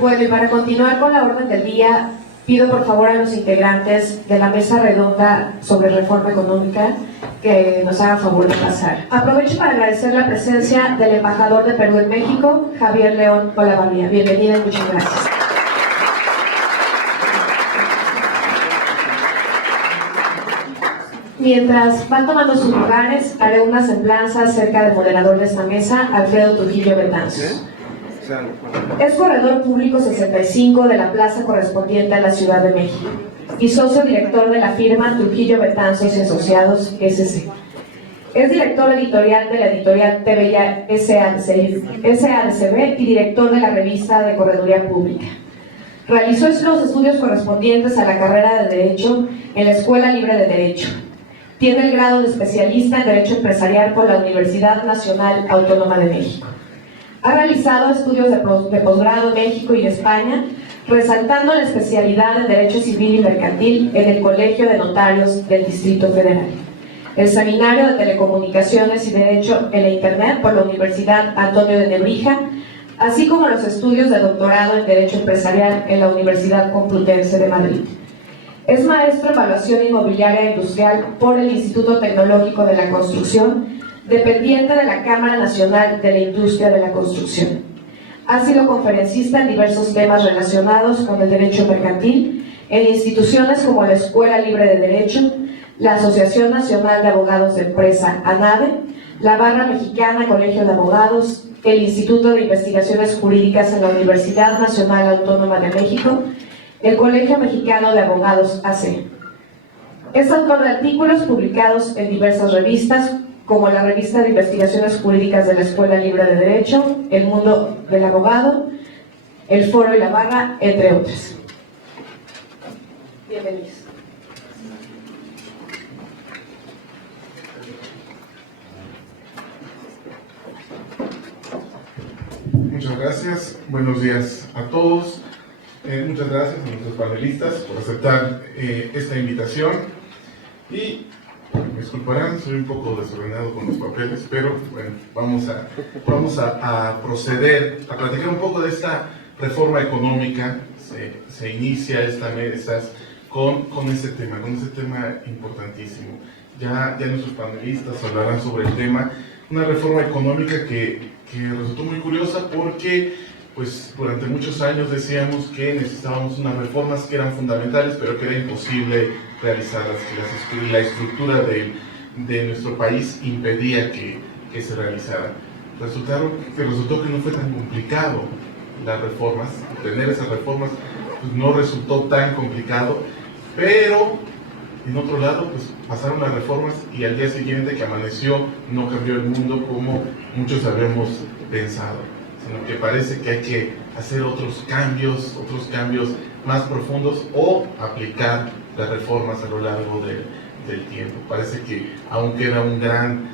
Bueno, y para continuar con la orden del día, pido por favor a los integrantes de la mesa redonda sobre reforma económica que nos hagan favor de pasar. Aprovecho para agradecer la presencia del embajador de Perú en México, Javier León Olavarría. Bienvenida y muchas gracias. Mientras van tomando sus lugares, haré una semblanza acerca del moderador de esta mesa, Alfredo Trujillo Betanzos. Es corredor público 65 de la plaza correspondiente a la Ciudad de México y socio director de la firma Trujillo Betanzos y Asociados S.C. Es director editorial de la editorial TVYa SADCB y director de la revista de Correduría Pública. Realizó los estudios correspondientes a la carrera de Derecho en la Escuela Libre de Derecho. Tiene el grado de especialista en Derecho Empresarial por la Universidad Nacional Autónoma de México. Ha realizado estudios de posgrado en México y España, resaltando la especialidad en Derecho Civil y Mercantil en el Colegio de Notarios del Distrito Federal, el Seminario de Telecomunicaciones y Derecho en la Internet por la Universidad Antonio de Nebrija, así como los estudios de doctorado en Derecho Empresarial en la Universidad Complutense de Madrid. Es maestro en Evaluación Inmobiliaria Industrial por el Instituto Tecnológico de la Construcción, dependiente de la Cámara Nacional de la Industria de la Construcción. Ha sido conferencista en diversos temas relacionados con el derecho mercantil en instituciones como la Escuela Libre de Derecho, la Asociación Nacional de Abogados de Empresa, ANADE, la Barra Mexicana Colegio de Abogados, el Instituto de Investigaciones Jurídicas en la Universidad Nacional Autónoma de México, el Colegio Mexicano de Abogados, AC. Es autor de artículos publicados en diversas revistas, como la Revista de Investigaciones Jurídicas de la Escuela Libre de Derecho, El Mundo del Abogado, El Foro y la Barra, entre otras. Bienvenidos. Muchas gracias, buenos días a todos. Muchas gracias a nuestros panelistas por aceptar esta invitación. Y me disculparán, soy un poco desordenado con los papeles, pero bueno, vamos a proceder a platicar un poco de esta reforma económica. Se inicia esta mesa con ese tema importantísimo. Ya nuestros panelistas hablarán sobre el tema, una reforma económica que resultó muy curiosa porque pues durante muchos años decíamos que necesitábamos unas reformas que eran fundamentales, pero que era imposible realizarlas, que la estructura de nuestro país impedía que se realizaran. Resultó que no fue tan complicado las reformas, obtener esas reformas pues no resultó tan complicado, pero en otro lado pues pasaron las reformas y al día siguiente que amaneció no cambió el mundo como muchos habíamos pensado, sino que parece que hay que hacer otros cambios más profundos o aplicar las reformas a lo largo del tiempo. Parece que aún queda un gran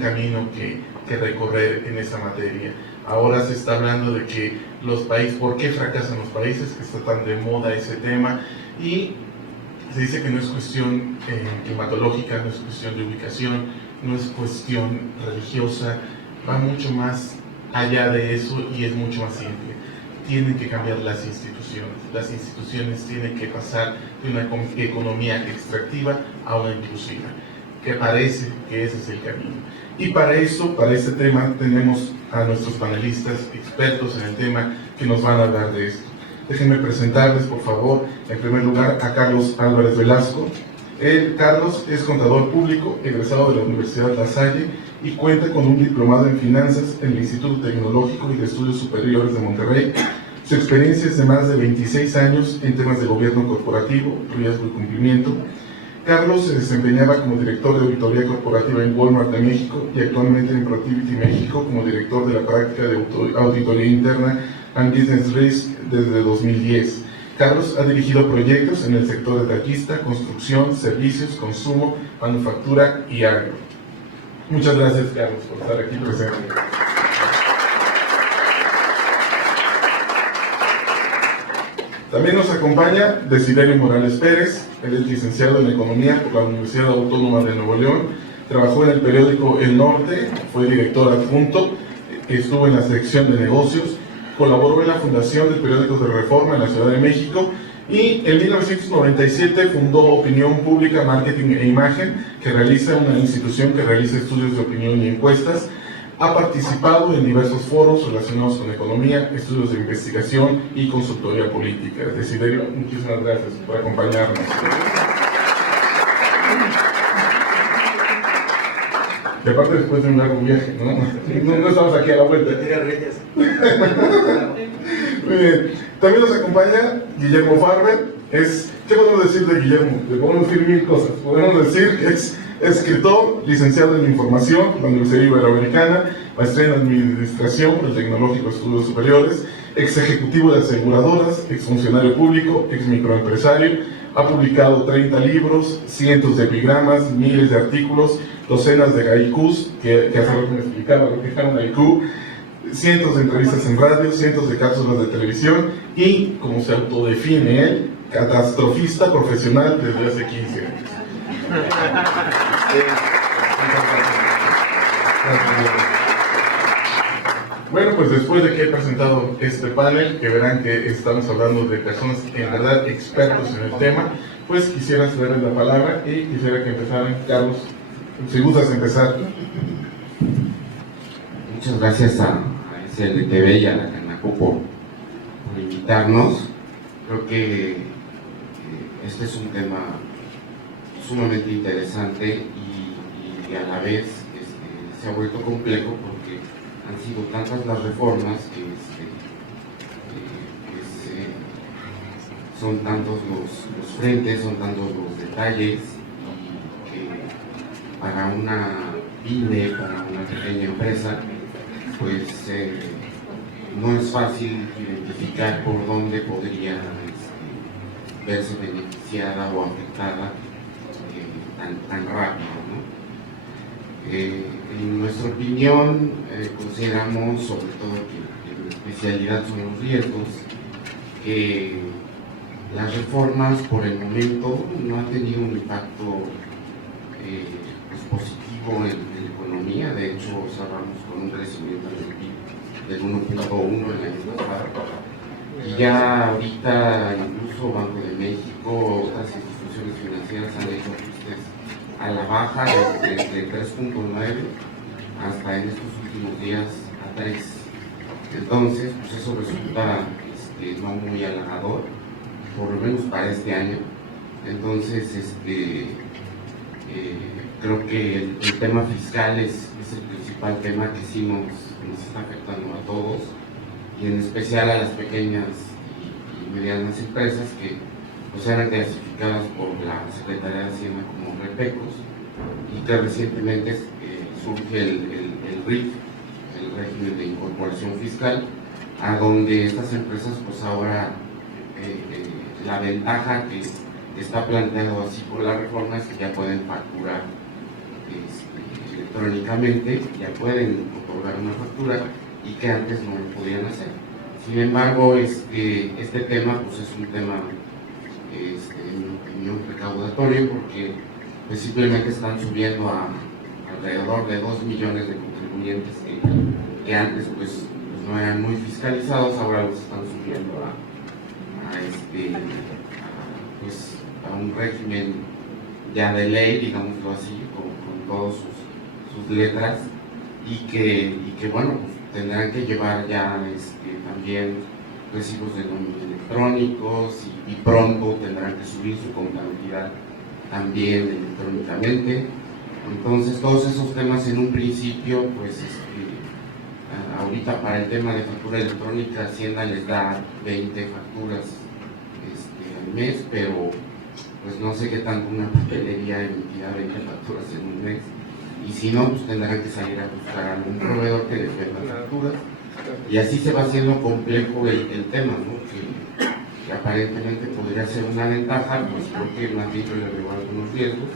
camino que recorrer en esa materia. Ahora se está hablando de que los países, ¿por qué fracasan los países? Que está tan de moda ese tema, y se dice que no es cuestión climatológica, no es cuestión de ubicación, no es cuestión religiosa, va mucho más allá de eso y es mucho más simple. Tienen que cambiar las instituciones tienen que pasar de una economía extractiva a una inclusiva, que parece que ese es el camino. Y para este tema, tenemos a nuestros panelistas expertos en el tema que nos van a hablar de esto. Déjenme presentarles, por favor, en primer lugar, a Carlos Álvarez Velasco. Carlos es contador público, egresado de la Universidad La Salle y cuenta con un diplomado en finanzas en el Instituto Tecnológico y de Estudios Superiores de Monterrey. Su experiencia es de más de 26 años en temas de gobierno corporativo, riesgo y cumplimiento. Carlos se desempeñaba como director de auditoría corporativa en Walmart de México y actualmente en Protiviti México como director de la práctica de auditoría interna and Business Risk desde 2010. Carlos ha dirigido proyectos en el sector detallista, construcción, servicios, consumo, manufactura y agro. Muchas gracias, Carlos, por estar aquí presente. También nos acompaña Desiderio Morales Pérez, él es licenciado en Economía por la Universidad Autónoma de Nuevo León, trabajó en el periódico El Norte, fue director adjunto, estuvo en la sección de negocios, colaboró en la fundación del periódico de Reforma en la Ciudad de México y en 1997 fundó Opinión Pública, Marketing e Imagen, que realiza una institución que realiza estudios de opinión y encuestas. Ha participado en diversos foros relacionados con economía, estudios de investigación y consultoría política. Desiderio, muchísimas gracias por acompañarnos. Y aparte después de un largo viaje, no estamos aquí a la vuelta. Muy bien. También nos acompaña Guillermo Farber. ¿Qué podemos decir de Guillermo? Le podemos decir mil cosas. Podemos decir que es escritor, licenciado en Información por la Universidad Iberoamericana, maestría en Administración por el Tecnológico de Estudios Superiores, ex ejecutivo de aseguradoras, ex funcionario público, ex microempresario. Ha publicado 30 libros, cientos de epigramas, miles de artículos, docenas de haikus, que hace rato me explicaba lo que era un haiku, cientos de entrevistas en radio, cientos de cápsulas de televisión y, como se autodefine él, catastrofista profesional desde hace 15 años. Bueno, pues después de que he presentado este panel, que verán que estamos hablando de personas en verdad expertos en el tema, pues quisiera cederles la palabra y quisiera que empezaran. Carlos, si gustas empezar. Muchas gracias a SLTV y a la Canaco por invitarnos. Creo que este es un tema sumamente interesante y a la vez se ha vuelto complejo porque han sido tantas las reformas que son tantos los frentes, son tantos los detalles y que para una pyme, para una pequeña empresa, pues no es fácil identificar por dónde podría verse beneficiada o afectada tan rápido, ¿no? En nuestra opinión, consideramos sobre todo que la especialidad son los riesgos, que las reformas por el momento no han tenido un impacto pues positivo en la economía. De hecho, cerramos con un crecimiento del 1.1 el año pasado, y ya ahorita incluso Banco de México, otras instituciones financieras han hecho ajustes a la baja de 3.9 hasta en estos últimos días a 3. Entonces, pues eso resulta no muy halagador, por lo menos para este año. Entonces, creo que el tema fiscal es el principal tema que sí nos está afectando a todos, y en especial a las pequeñas y medianas empresas que pues eran clasificadas por la Secretaría de Hacienda como repecos, y que recientemente surge el RIF, el régimen de incorporación fiscal, a donde estas empresas pues ahora la ventaja que está planteado así por la reforma es que ya pueden facturar electrónicamente, ya pueden otorgar una factura, y que antes no lo podían hacer. Sin embargo, este tema pues es un tema, en mi opinión, recaudatorio, porque pues simplemente están subiendo a alrededor de 2 millones de contribuyentes que antes pues no eran muy fiscalizados, ahora los están subiendo a un régimen ya de ley, digámoslo así, con todas sus letras, y que bueno, pues tendrán que llevar ya también recibos de nómina electrónicos, y pronto tendrán que subir su contabilidad también electrónicamente. Entonces todos esos temas en un principio, pues ahorita para el tema de factura electrónica Hacienda les da 20 facturas al mes, pero pues no sé qué tanto una papelería emitirá 20 facturas en un mes, y si no, pues tendrán que salir a buscar a algún proveedor que les venda facturas, y así se va haciendo complejo el tema, ¿no? Que aparentemente podría ser una ventaja, pues porque más bien le lleva algunos riesgos,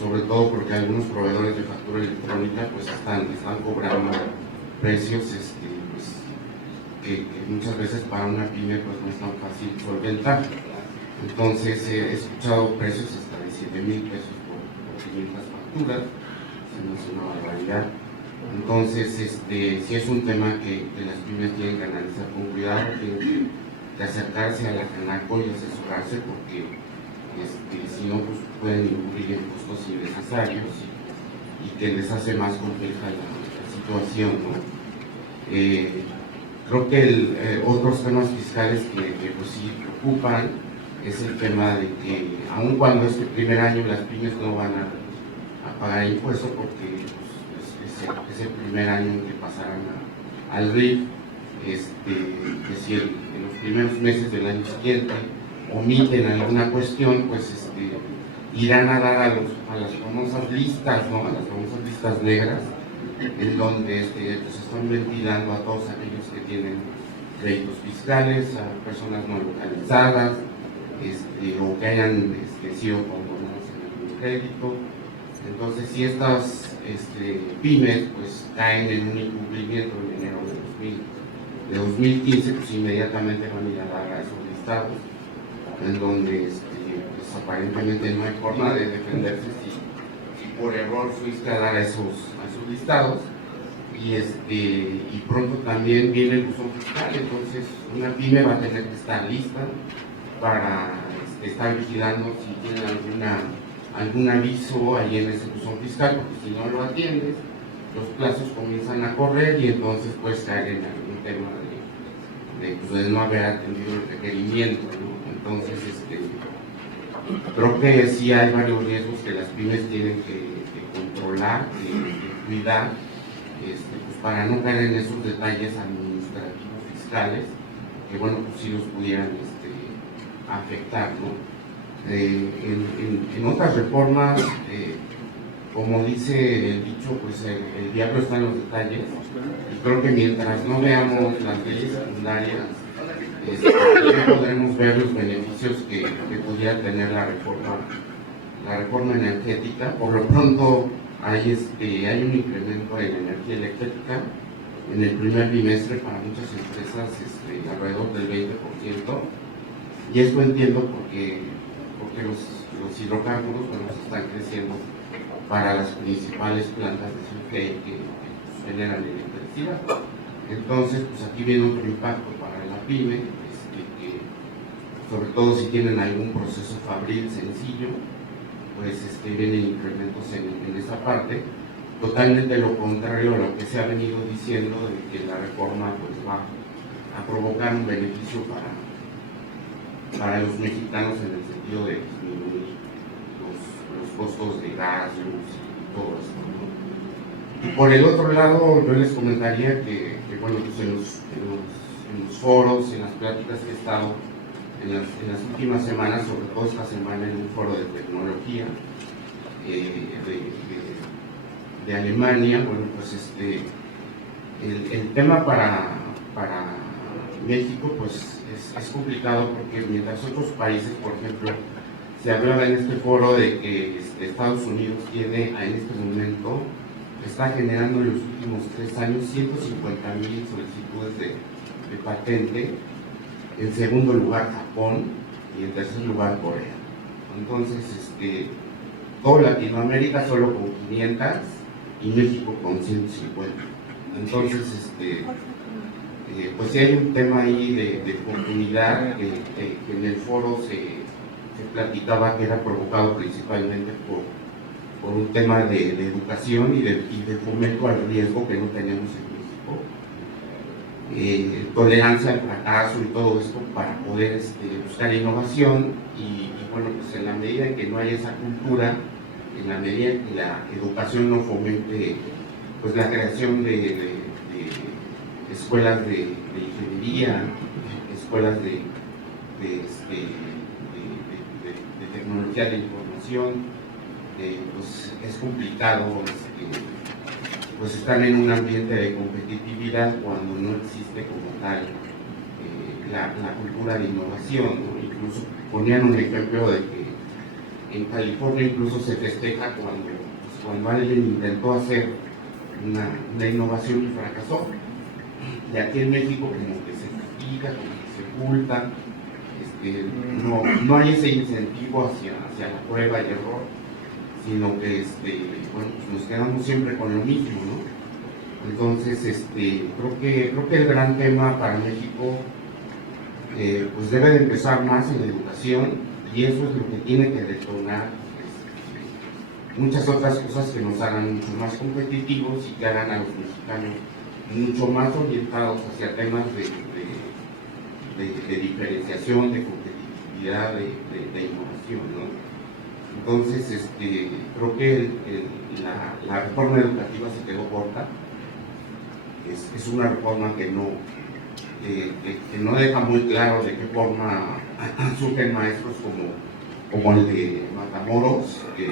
sobre todo porque algunos proveedores de factura electrónica pues están cobrando precios pues, que muchas veces para una pyme pues no es tan fácil solventar. Entonces he escuchado precios hasta de 7,000 pesos por 500 facturas, se me hace una barbaridad. Entonces sí es un tema que las pymes tienen que analizar con cuidado, tienen que acercarse a la Canaco y asesorarse, porque si no pues pueden incurrir en costos innecesarios y que les hace más compleja la situación, ¿no? Creo que otros temas fiscales que pues sí preocupan es el tema de que aun cuando este primer año las pymes no van a pagar impuestos, porque pues, es el primer año en que pasarán al RIF, que si en los primeros meses del año siguiente omiten alguna cuestión, pues irán a dar a las famosas listas, ¿no? A las famosas listas negras, en donde pues están ventilando a todos aquellos que tienen créditos fiscales, a personas no localizadas, o que hayan sido condonados en algún crédito. Entonces, si estas pymes pues caen en un incumplimiento en enero de 2015, pues inmediatamente van a ir a dar a esos listados, en donde pues aparentemente no hay forma de defenderse si por error fuiste a dar a esos listados. Y pronto también viene el buzón fiscal, entonces una pyme va a tener que estar lista para estar vigilando si tienen algún aviso ahí en ese buzón fiscal, porque si no lo atiendes, los plazos comienzan a correr y entonces puedes caer en algún tema de no haber atendido el requerimiento, ¿no? Entonces, creo que sí hay varios riesgos que las pymes tienen que controlar, que cuidar, pues para no caer en esos detalles administrativos fiscales que, bueno, pues sí los pudieran afectar, ¿no? En otras reformas, como dice el dicho, pues el diablo está en los detalles, y creo que mientras no veamos las leyes secundarias, no podremos ver los beneficios que pudiera tener la reforma energética. Por lo pronto hay un incremento en energía eléctrica en el primer bimestre para muchas empresas, alrededor del 20%, y esto entiendo porque los hidrocarburos están creciendo para las principales plantas de CFE que generan electricidad. Entonces, pues aquí viene otro impacto para la pyme, que sobre todo si tienen algún proceso fabril sencillo, pues vienen incrementos en esa parte, totalmente lo contrario a lo que se ha venido diciendo, de que la reforma pues va a provocar un beneficio para los mexicanos, en el sentido de disminuir los costos de gas, luz y todo esto, ¿no? Y por el otro lado, yo les comentaría que bueno, pues en los foros, en las pláticas que he estado en las últimas semanas, sobre todo esta semana en un foro de tecnología de Alemania, bueno, pues el tema para México pues es complicado, porque mientras otros países, por ejemplo, se hablaba en este foro de que Estados Unidos tiene en este momento, está generando en los últimos 3 años 150,000 solicitudes de patente, en segundo lugar Japón y en tercer lugar Corea. Entonces, toda Latinoamérica solo con 500 y México con 150. Entonces, pues sí hay un tema ahí de oportunidad que en el foro se platicaba, que era provocado principalmente por un tema de educación y de fomento al riesgo que no tenemos en México, tolerancia al fracaso y todo esto, para poder buscar innovación. Y bueno, pues en la medida en que no haya esa cultura, en la medida en que la educación no fomente pues la creación de escuelas de ingeniería, escuelas de tecnología de información, pues es complicado pues estar en un ambiente de competitividad cuando no existe como tal la cultura de innovación, ¿no? Incluso ponían un ejemplo de que en California incluso se festeja cuando alguien intentó hacer una innovación y fracasó. aquí en México como que se castiga, como que se oculta, no hay ese incentivo hacia la prueba y error, sino que bueno, pues nos quedamos siempre con lo mismo, ¿no? Entonces, creo que el gran tema para México pues debe de empezar más en la educación, y eso es lo que tiene que detonar muchas otras cosas que nos hagan mucho más competitivos y que hagan a los mexicanos mucho más orientados hacia temas de diferenciación, de competitividad, de innovación, ¿no? Entonces, creo que la reforma educativa se quedó corta. Es una reforma que no deja muy claro de qué forma surgen maestros como el de Matamoros, que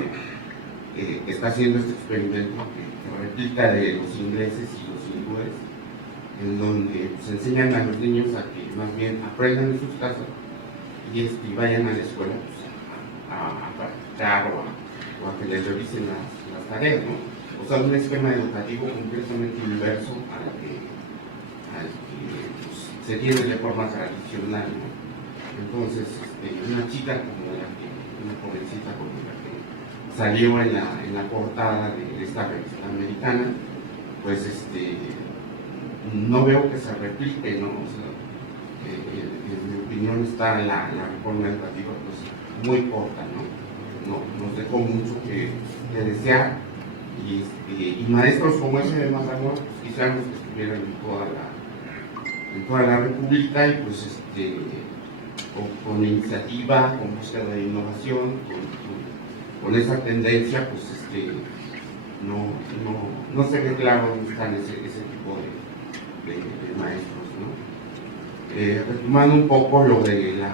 está haciendo este experimento que replica de los ingleses y los hindúes, en donde se enseñan a los niños a que más bien aprendan en sus casas y vayan a la escuela pues, a practicar o a que les revisen las tareas, ¿no? O sea, un esquema educativo completamente inverso al que pues, se tiene de forma tradicional, ¿no? Entonces, una chica una jovencita como la que salió en la portada de esta revista americana, pues no veo que se replique, ¿no? O sea, en mi opinión está la reforma educativa pues muy corta, ¿no? Nos dejó mucho que desear, y maestros como ese de Matamoros pues quisiéramos que estuvieran en toda la República, y pues con iniciativa, con búsqueda de innovación, con esa tendencia, pues no se ve claro dónde están ese tipo de maestros, ¿no? Retomando un poco lo de la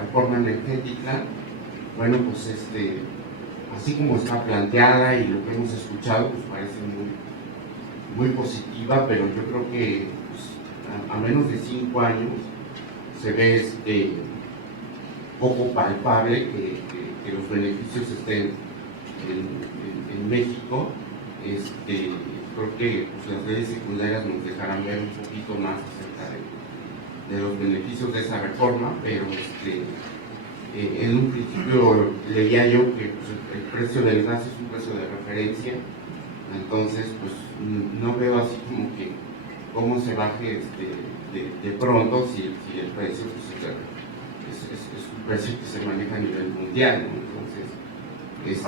reforma energética, bueno, pues así como está planteada y lo que hemos escuchado, pues parece muy positiva, pero yo creo que pues, a menos de 5 años se ve poco palpable que los beneficios estén en México. Creo que pues, las leyes secundarias nos dejarán ver un poquito más acerca de los beneficios de esa reforma, pero en un principio leía yo que pues, el precio del gas es un precio de referencia, entonces pues no veo así como que cómo se baje de pronto si el precio pues, es un precio que se maneja a nivel mundial, ¿no? Entonces es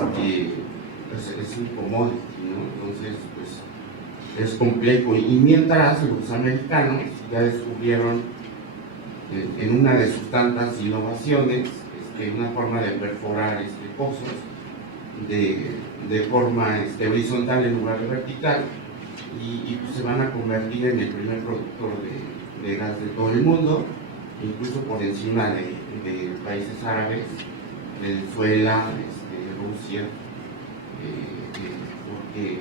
un commodity, ¿no? Entonces pues es complejo, y mientras los americanos ya descubrieron en una de sus tantas innovaciones una forma de perforar pozos de forma horizontal en lugar de vertical, y pues se van a convertir en el primer productor de gas de todo el mundo, incluso por encima de países árabes, Venezuela, Rusia, porque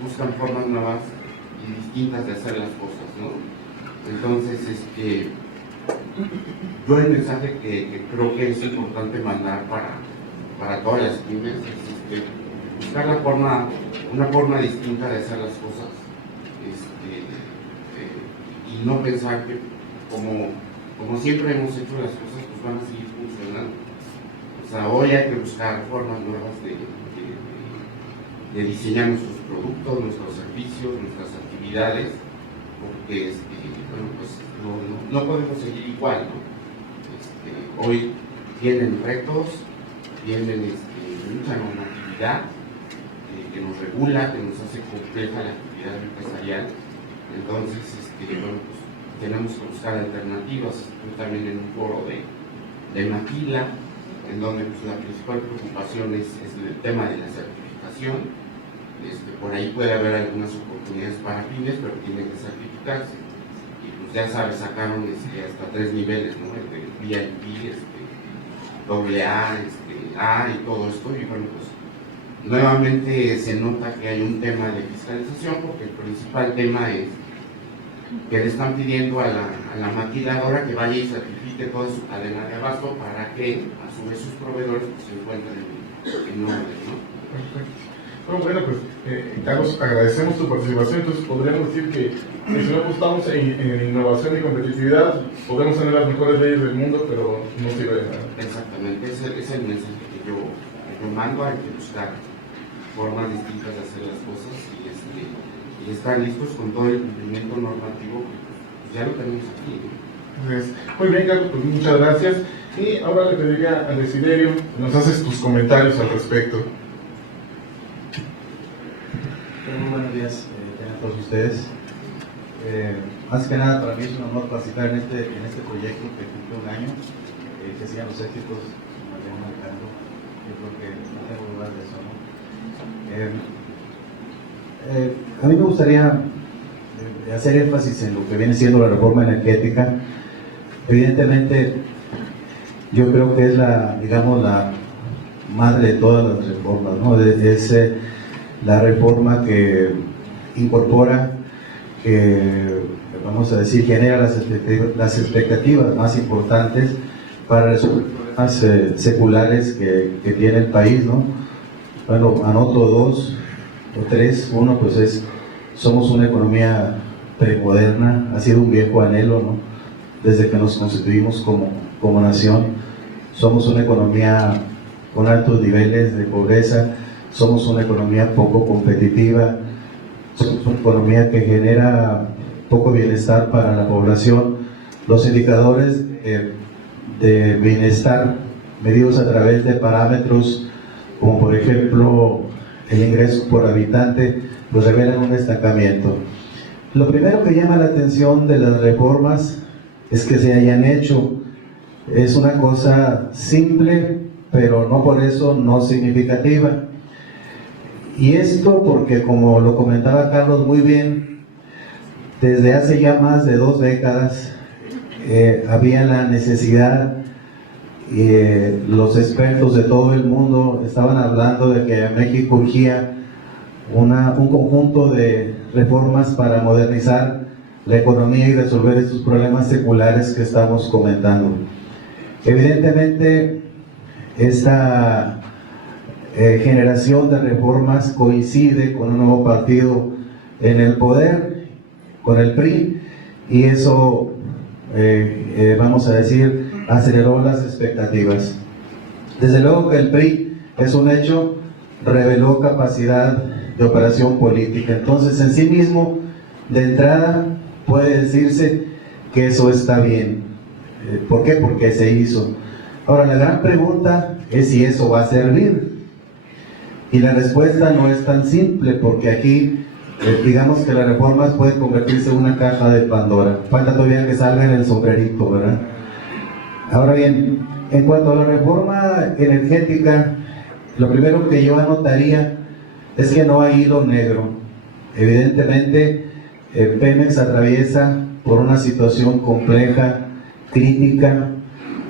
pues, buscan formas nuevas y distintas de hacer las cosas, ¿no? Entonces, yo el mensaje que creo que es importante mandar para todas las pymes es buscar una forma distinta de hacer las cosas, y no pensar que como siempre hemos hecho las cosas pues van a seguir funcionando. O sea, hoy hay que buscar formas nuevas de diseñar nuestros productos, nuestros servicios, nuestras actividades, porque bueno, pues no podemos seguir igual, ¿no? Hoy tienen retos, tienen mucha normatividad que nos regula, que nos hace compleja la actividad empresarial. Entonces, bueno, pues, tenemos que buscar alternativas. Estoy también en un foro de Maquila, en donde pues, la principal preocupación es el tema de la certificación. Por ahí puede haber algunas oportunidades para pymes, pero tienen que certificarse. Y pues ya sabes, sacaron hasta 3 niveles, ¿no? El de VIP, AA, A y todo esto. Y bueno, pues nuevamente se nota que hay un tema de fiscalización, porque el principal tema es que le están pidiendo a la maquiladora que vaya y certifique toda su cadena de abasto para que a su vez sus proveedores pues, se encuentren en orden, ¿no? Perfecto. Bueno, pues Carlos, agradecemos tu participación. Entonces podríamos decir que si no apostamos en innovación y competitividad, podemos tener las mejores leyes del mundo, pero no sirve de nada. Exactamente, ese es el mensaje que yo mando. Hay que buscar formas distintas de hacer las cosas y estar listos con todo el cumplimiento normativo, pues ya lo tenemos aquí, ¿no? Entonces, muy bien, Carlos, pues muchas gracias. Y ahora le pediría a Desiderio que nos haces tus comentarios al respecto. Muy buenos días a todos ustedes. Más que nada, para mí es un honor participar en este proyecto que cumple un año, que sigan los éxitos como le van marcando. Yo creo que no tengo dudas de eso, ¿no? A mí me gustaría hacer énfasis en lo que viene siendo la reforma energética. Evidentemente, yo creo que es la madre de todas las reformas, ¿no? Es la reforma que incorpora, que vamos a decir, genera las expectativas más importantes para resolver problemas seculares que tiene el país, ¿no? Bueno, anoto 2 o 3. Uno, pues somos una economía premoderna, ha sido un viejo anhelo, ¿no? Desde que nos constituimos como nación. Somos una economía con altos niveles de pobreza, somos una economía poco competitiva, somos una economía que genera poco bienestar para la población. Los indicadores de bienestar medidos a través de parámetros como por ejemplo el ingreso por habitante, pues revelan un estancamiento. Lo primero que llama la atención de las reformas es que se hayan hecho. Es una cosa simple, pero no por eso no significativa. Y esto porque, como lo comentaba Carlos muy bien, desde hace ya más de 2 décadas había la necesidad, los expertos de todo el mundo estaban hablando de que a México urgía un conjunto de reformas para modernizar la economía y resolver estos problemas seculares que estamos comentando. Evidentemente, esta generación de reformas coincide con un nuevo partido en el poder, con el PRI, y eso, vamos a decir, aceleró las expectativas. Desde luego que el PRI, es un hecho, reveló capacidad de operación política. Entonces, en sí mismo, de entrada, puede decirse que eso está bien. ¿Por qué? Porque se hizo. Ahora, la gran pregunta es si eso va a servir. Y la respuesta no es tan simple, porque aquí, digamos que las reformas pueden convertirse en una caja de Pandora. Falta todavía que salga en el sombrerito, ¿verdad? Ahora bien, en cuanto a la reforma energética, lo primero que yo anotaría es que no hay hilo negro. Evidentemente, Pemex atraviesa por una situación compleja, crítica,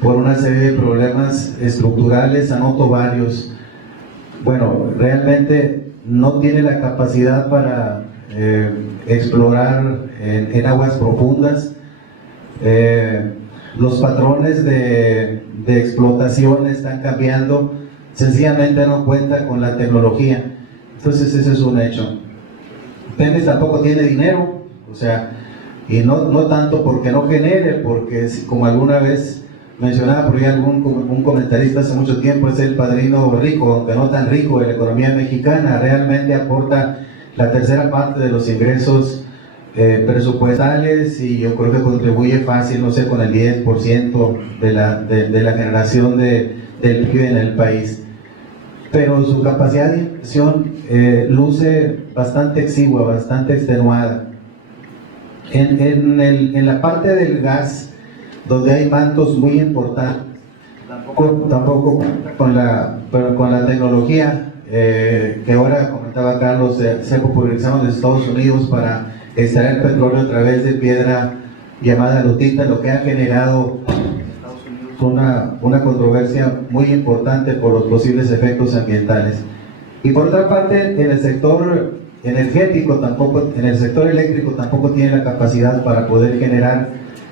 por una serie de problemas estructurales, anoto varios. Bueno, realmente no tiene la capacidad para explorar en aguas profundas. Los patrones de explotación están cambiando, sencillamente no cuenta con la tecnología. Entonces ese es un hecho. Pemex tampoco tiene dinero, o sea, y no tanto porque no genere, porque como alguna vez mencionaba por ahí un comentarista hace mucho tiempo, es el padrino rico, aunque no tan rico, de la economía mexicana. Realmente aporta la tercera parte de los ingresos presupuestales, y yo creo que contribuye fácil, no sé, con el 10% de la generación del PIB en el país. Pero su capacidad de inversión luce bastante exigua, bastante extenuada. En la parte del gas, donde hay mantos muy importantes, tampoco con la tecnología que ahora comentaba Carlos, se popularizaron en Estados Unidos para extraer petróleo a través de piedra llamada lutita, lo que ha generado una controversia muy importante por los posibles efectos ambientales. Y por otra parte, en el sector energético en el sector eléctrico tampoco tiene la capacidad para poder generar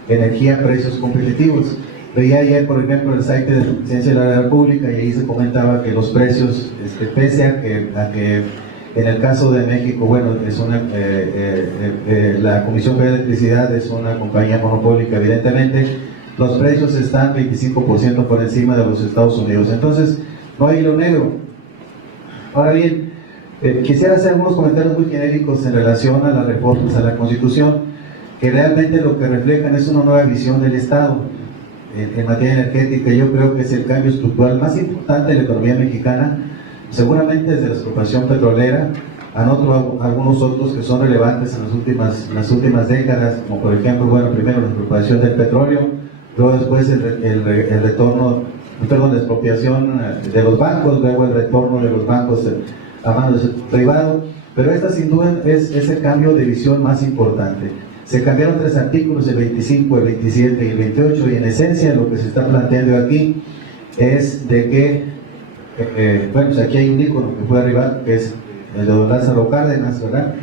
energía a precios competitivos. Veía ayer, por ejemplo, el site de la Presidencia de la República, y ahí se comentaba que los precios, pese a que En el caso de México, bueno, es la Comisión Federal de Electricidad es una compañía monopólica, evidentemente. Los precios están 25% por encima de los Estados Unidos. Entonces, no hay hilo negro. Ahora bien, quisiera hacer algunos comentarios muy genéricos en relación a las reformas a la Constitución, que realmente lo que reflejan es una nueva visión del Estado en materia energética. Yo creo que es el cambio estructural más importante de la economía mexicana, seguramente desde la expropiación petrolera, algunos otros que son relevantes en las últimas décadas, como por ejemplo, bueno, primero la expropiación del petróleo, luego después el retorno, perdón, la expropiación de los bancos, luego el retorno de los bancos a manos del sector privado, pero esta sin duda es el cambio de visión más importante. Se cambiaron 3 artículos, el 25, el 27 y el 28, y en esencia lo que se está planteando aquí es de que bueno, pues aquí hay un ícono que puede arribar, que es el de don Lázaro Cárdenas, ¿verdad?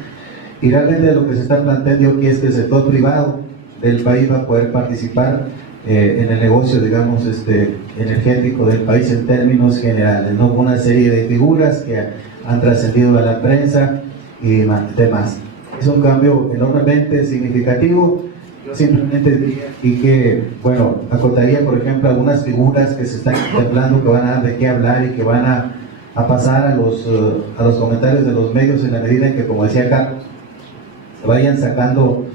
Y realmente lo que se está planteando aquí es que el sector privado del país va a poder participar en el negocio, digamos, energético del país en términos generales, ¿no? Una serie de figuras que han trascendido a la prensa y demás. Es un cambio enormemente significativo. Yo simplemente diría y que, bueno, acotaría, por ejemplo, algunas figuras que se están contemplando que van a dar de qué hablar y que van a pasar a los comentarios de los medios en la medida en que, como decía Carlos, se vayan sacando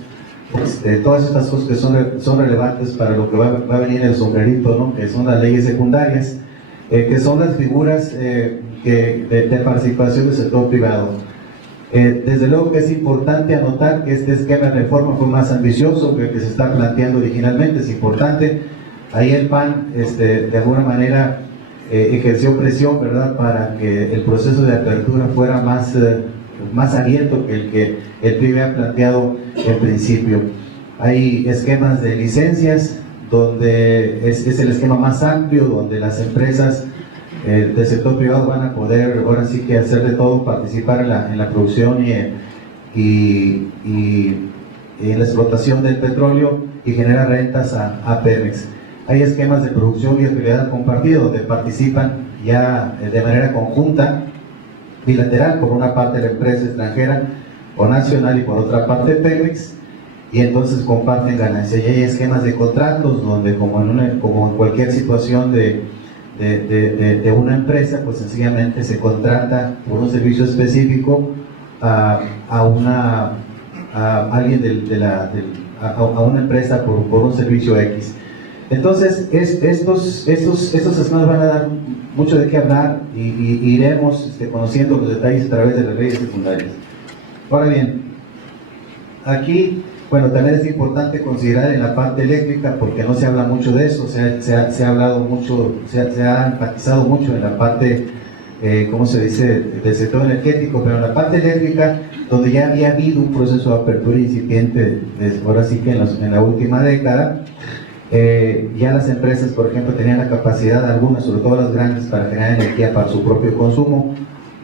todas estas cosas que son relevantes para lo que va a venir el sombrerito, ¿no? Que son las leyes secundarias, que son las figuras de participación del sector privado. Desde luego que es importante anotar que este esquema de reforma fue más ambicioso que el que se está planteando originalmente, es importante. Ahí el PAN de alguna manera ejerció presión, ¿verdad?, para que el proceso de apertura fuera más abierto que el que el PRI había planteado en principio. Hay esquemas de licencias donde es el esquema más amplio, donde las empresas del sector privado van a poder ahora sí que hacer de todo, participar en la producción y en la explotación del petróleo y generar rentas a Pemex. Hay esquemas de producción y actividad compartida donde participan ya de manera conjunta, bilateral, por una parte la empresa extranjera o nacional y por otra parte Pemex, y entonces comparten ganancias. Y hay esquemas de contratos donde, como en cualquier situación de una empresa, pues sencillamente se contrata por un servicio específico a alguien a una empresa por un servicio X. Entonces estos esquemas van a dar mucho de qué hablar y iremos conociendo los detalles a través de las leyes secundarias. Ahora bien, aquí, bueno, también es importante considerar en la parte eléctrica, porque no se habla mucho de eso, se ha hablado mucho, se ha enfatizado mucho en la parte, ¿cómo se dice?, del sector energético, pero en la parte eléctrica, donde ya había habido un proceso de apertura incipiente, ahora sí que en la última década, ya las empresas, por ejemplo, tenían la capacidad, algunas, sobre todo las grandes, para generar energía para su propio consumo.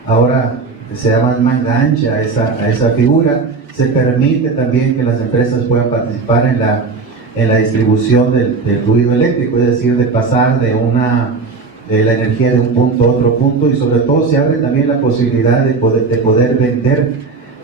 Ahora se da más manga ancha a esa figura. Se permite también que las empresas puedan participar en la distribución del fluido eléctrico, es decir, de pasar de la energía de un punto a otro punto, y sobre todo se abre también la posibilidad de poder vender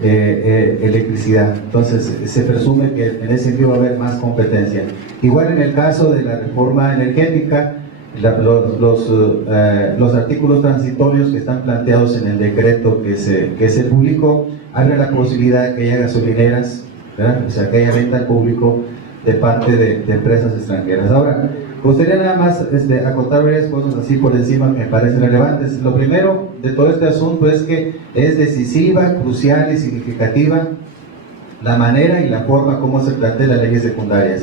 electricidad. Entonces se presume que en ese sentido va a haber más competencia. Igual en el caso de la reforma energética, los artículos transitorios que están planteados en el decreto que se publicó abre la posibilidad de que haya gasolineras, ¿verdad? O sea, que haya venta al público de parte de empresas extranjeras. Ahora, me gustaría nada más acotar varias cosas así por encima que me parecen relevantes. Lo primero de todo este asunto es que es decisiva, crucial y significativa la manera y la forma como se plantean las leyes secundarias.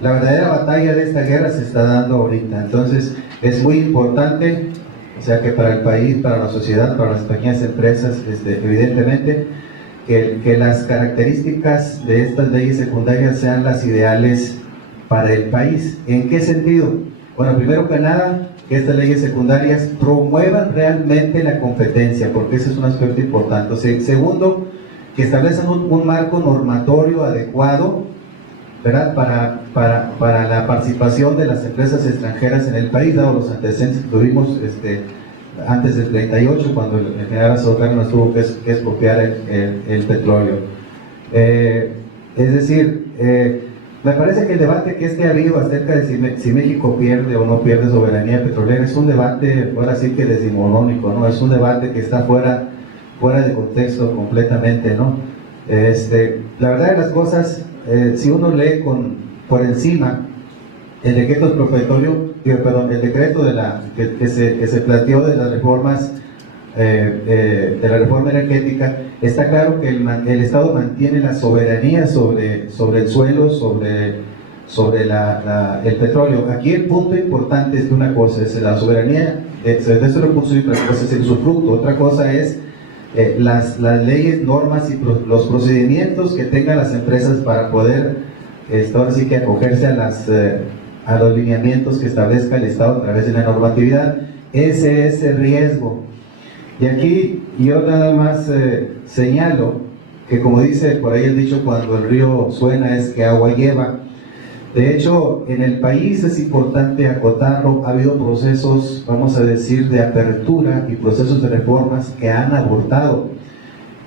La verdadera batalla de esta guerra se está dando ahorita, entonces es muy importante, o sea, que para el país, para la sociedad, para las pequeñas empresas, evidentemente, que las características de estas leyes secundarias sean las ideales para el país. ¿En qué sentido? Bueno, primero que nada, que estas leyes secundarias promuevan realmente la competencia, porque ese es un aspecto importante. Segundo, que establezcan un marco normatorio adecuado, ¿verdad?, para la participación de las empresas extranjeras en el país, dado los antecedentes que tuvimos antes del 38, cuando el general Lázaro Cárdenas tuvo que expropiar el petróleo. Es decir, me parece que el debate que ha habido acerca de si México pierde o no pierde soberanía petrolera es un debate, ahora sí que decimonónico, ¿no? Es un debate que está fuera de contexto completamente, ¿no? La verdad de las cosas, si uno lee por encima el decreto expropiatorio, el decreto que se planteó de las reformas, de la reforma energética, está claro que el Estado mantiene la soberanía sobre el suelo, sobre el petróleo. Aquí el punto importante es que una cosa es la soberanía, desde ese punto de vista, otra cosa es el usufructo, otra cosa es las leyes, normas y los procedimientos que tengan las empresas para poder, ahora sí que acogerse a los lineamientos que establezca el Estado a través de la normatividad. Ese es el riesgo. Y aquí yo nada más señalo que, como dice por ahí el dicho, cuando el río suena es que agua lleva. De hecho, en el país es importante acotarlo, ha habido procesos, vamos a decir, de apertura y procesos de reformas que han abortado.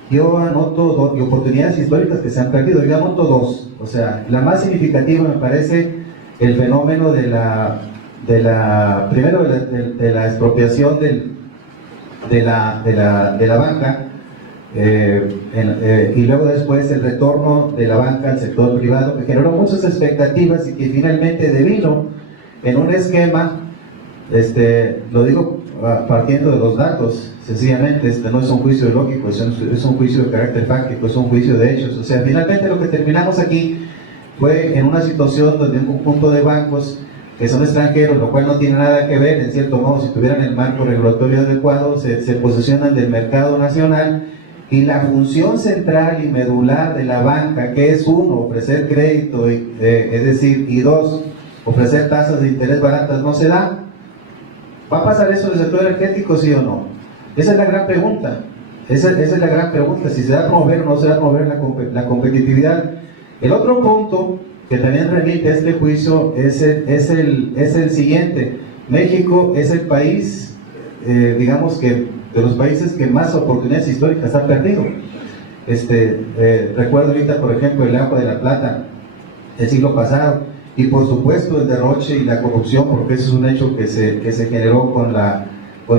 Yo anoto oportunidades históricas que se han perdido, yo anoto dos. O sea, la más significativa me parece el fenómeno primero de la expropiación de la banca, y luego después el retorno de la banca al sector privado, que generó muchas expectativas y que finalmente devino en un esquema, lo digo partiendo de los datos, sencillamente, no es un juicio lógico, es un juicio de carácter fáctico, es un juicio de hechos. O sea, finalmente lo que terminamos aquí fue en una situación donde un conjunto de bancos que son extranjeros, lo cual no tiene nada que ver, en cierto modo, si tuvieran el marco regulatorio adecuado, se posicionan del mercado nacional, y la función central y medular de la banca, que es uno, ofrecer crédito, es decir, y dos, ofrecer tasas de interés baratas, no se da. ¿Va a pasar eso en el sector energético, sí o no? Esa es la gran pregunta. Esa es la gran pregunta, si se va a promover o no se va a promover la competitividad. El otro punto que también remite a este juicio es el siguiente. México es el país, digamos que de los países que más oportunidades históricas ha perdido. Recuerdo ahorita, por ejemplo, el agua de la Plata el siglo pasado, y por supuesto el derroche y la corrupción, porque eso es un hecho que se generó con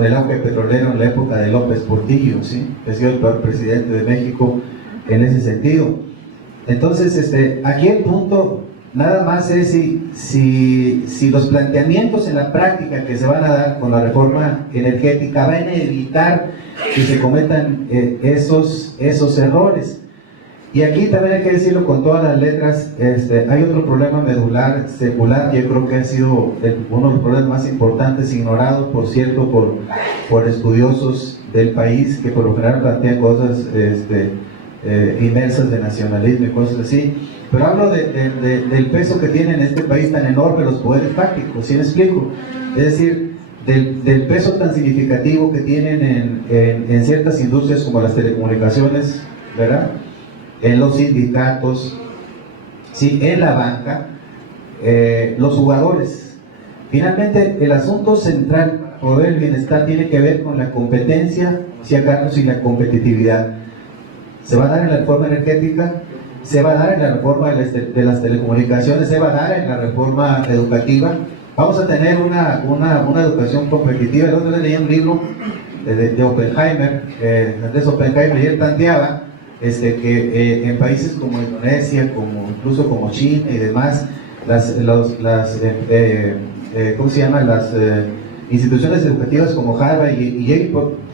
el auge petrolero en la época de López Portillo, ¿sí? Que ha sido el peor presidente de México en ese sentido. Entonces, aquí el punto nada más es si los planteamientos en la práctica que se van a dar con la reforma energética van a evitar que se cometan esos errores. Y aquí también hay que decirlo con todas las letras, hay otro problema medular, secular, que yo creo que ha sido uno de los problemas más importantes, ignorados, por cierto, por estudiosos del país, que por lo general plantean cosas inmersas de nacionalismo y cosas así. Pero hablo del peso que tienen en este país tan enorme los poderes fácticos, ¿sí me explico? Es decir, del peso tan significativo que tienen en ciertas industrias como las telecomunicaciones, ¿verdad? En los sindicatos, ¿sí? En la banca, los jugadores. Finalmente, el asunto central, promover el bienestar, tiene que ver con la competencia, si acaso, y la competitividad. Se va a dar en la reforma energética, se va a dar en la reforma de las telecomunicaciones, se va a dar en la reforma educativa. Vamos a tener una educación competitiva. El otro día leí un libro de Oppenheimer, Andrés Oppenheimer, y él planteaba que en países como Indonesia, incluso como China y demás, ¿cómo se llama? Las instituciones educativas como Harvard y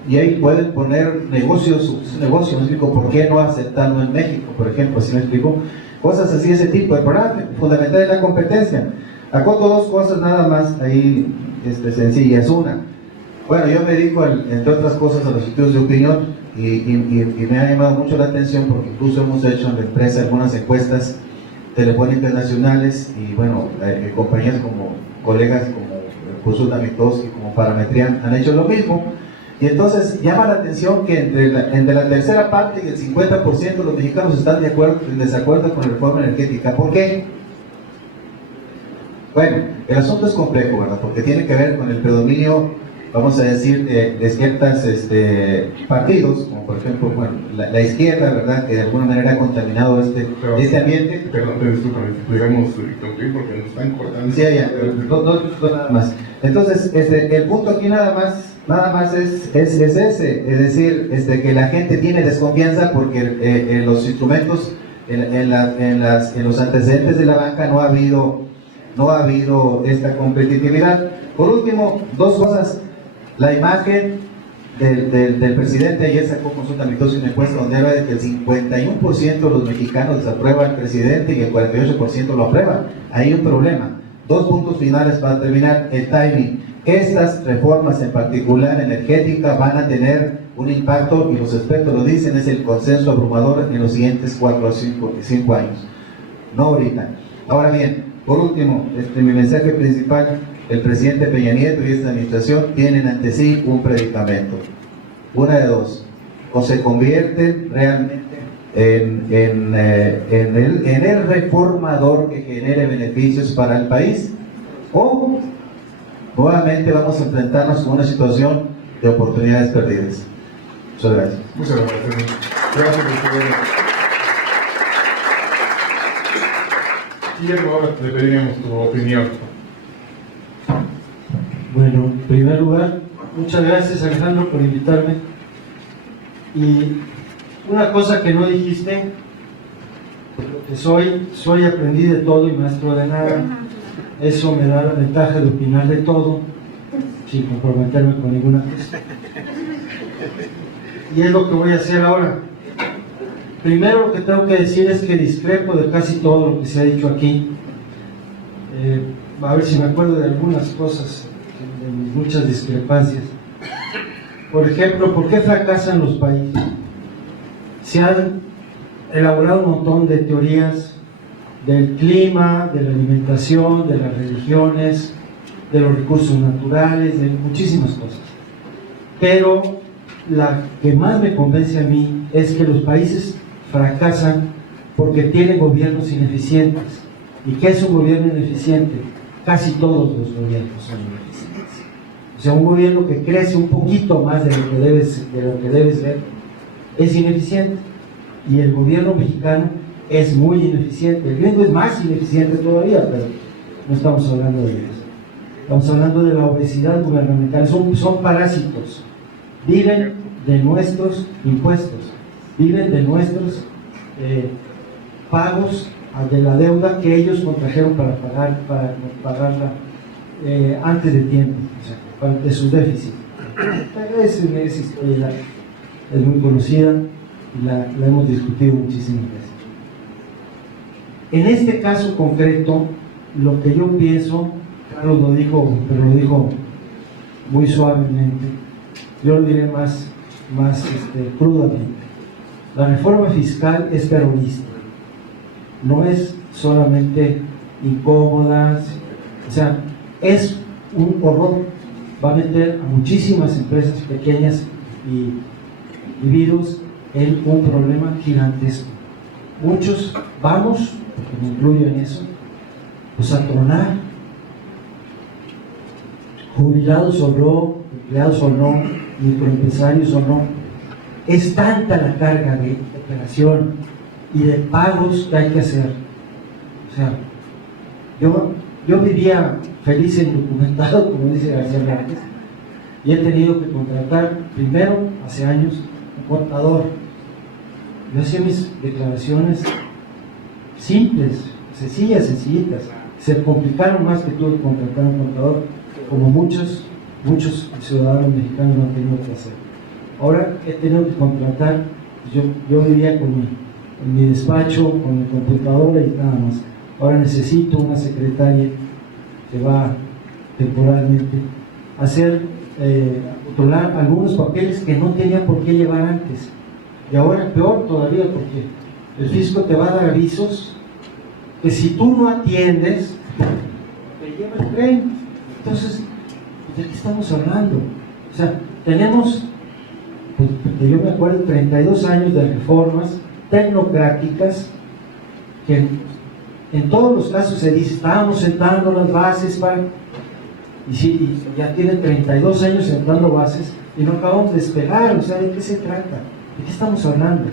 Yale pueden poner negocios, ¿me explico? ¿Por qué no aceptarlo en México, por ejemplo? ¿Sí me explico? Cosas así, ese tipo de programa fundamental es la competencia. Acoto dos cosas nada más ahí sencillas. Una, bueno, yo me dedico, entre otras cosas, a los estudios de opinión, y me ha llamado mucho la atención porque incluso hemos hecho en la empresa algunas encuestas telefónicas nacionales, y bueno, compañías como colegas como Consulta Mitowski, como Parametrian han hecho lo mismo. Y entonces llama la atención que entre la tercera parte y el 50% de los mexicanos están en desacuerdo con la reforma energética. ¿Por qué? Bueno, el asunto es complejo, ¿verdad? Porque tiene que ver con el predominio vamos a decir, de ciertos partidos, como por ejemplo, bueno, la izquierda, ¿verdad?, que de alguna manera ha contaminado este ambiente. Perdón, discúlpame, si pudiéramos concluir porque nos están cortando. Sí, ya, dos nada más. Entonces, el punto aquí nada más es ese, es decir, que la gente tiene desconfianza porque en los instrumentos, en los antecedentes de la banca no ha habido esta competitividad. Por último, dos cosas: la imagen del presidente. Ayer sacó Consulta Amistosa una encuesta donde habla de que el 51% de los mexicanos desaprueban al presidente y el 48% lo aprueban. Hay un problema. Dos puntos finales para terminar: el timing. Estas reformas, en particular energética, van a tener un impacto, y los expertos lo dicen, es el consenso abrumador en los siguientes 4 o 5 años, no ahorita. Ahora bien, por último, mi mensaje principal: el presidente Peña Nieto y esta administración tienen ante sí un predicamento. Una de dos: o se convierten realmente en el reformador que genere beneficios para el país, o nuevamente vamos a enfrentarnos con una situación de oportunidades perdidas. Muchas gracias. Muchas gracias. Gracias, presidente. Guillermo, ahora le pediríamos tu opinión. Bueno, en primer lugar, muchas gracias, Alejandro, por invitarme. Y una cosa que no dijiste: lo que soy aprendí de todo y maestro de nada. Eso me da la ventaja de opinar de todo sin comprometerme con ninguna cosa. Y es lo que voy a hacer ahora. Primero, lo que tengo que decir es que discrepo de casi todo lo que se ha dicho aquí. A ver si me acuerdo de algunas cosas, de mis muchas discrepancias. Por ejemplo, ¿por qué fracasan los países? Se han elaborado un montón de teorías del clima, de la alimentación, de las religiones, de los recursos naturales, de muchísimas cosas. Pero la que más me convence a mí es que los países fracasan porque tienen gobiernos ineficientes. ¿Y qué es un gobierno ineficiente? Casi todos los gobiernos son ineficientes. O sea, un gobierno que crece un poquito más de lo que debes ver es ineficiente. Y el gobierno mexicano es muy ineficiente. El gringo es más ineficiente todavía, pero no estamos hablando de eso. Estamos hablando de la obesidad gubernamental. Son parásitos. Viven de nuestros impuestos, viven de nuestros pagos de la deuda que ellos contrajeron para pagarla antes de tiempo, o sea, de sus déficits. Esa historia es muy conocida y la hemos discutido muchísimas veces. En este caso concreto, lo que yo pienso, Carlos lo dijo, pero lo dijo muy suavemente, yo lo diré más crudamente. La reforma fiscal es terrorista, no es solamente incómoda, o sea, es un horror. Va a meter a muchísimas empresas pequeñas y individuos en un problema gigantesco. Muchos vamos, porque me incluyo en eso, pues a tronar, jubilados o no, empleados o no, microempresarios o no. Es tanta la carga de operación y de pagos que hay que hacer. O sea, yo vivía feliz e indocumentado, como dice García Márquez, y he tenido que contratar primero, hace años, un contador. Yo hacía mis declaraciones simples, sencillitas. Se complicaron más que tuve que contratar un contador, como muchos ciudadanos mexicanos no han tenido que hacer. Ahora he tenido que contratar, yo vivía con mi despacho, con mi computadora y nada más. Ahora necesito una secretaria que va temporalmente a hacer, controlar algunos papeles que no tenía por qué llevar antes. Y ahora peor todavía, porque el fisco te va a dar avisos que si tú no atiendes, te lleva el tren. Entonces, ¿de qué estamos hablando? O sea, tenemos, pues, yo me acuerdo, 32 años de reformas tecnocráticas que en todos los casos se dice, estábamos sentando las bases para... y sí, y ya tiene 32 años sentando bases y no acabamos de despegar. O sea, ¿de qué se trata? ¿De qué estamos hablando?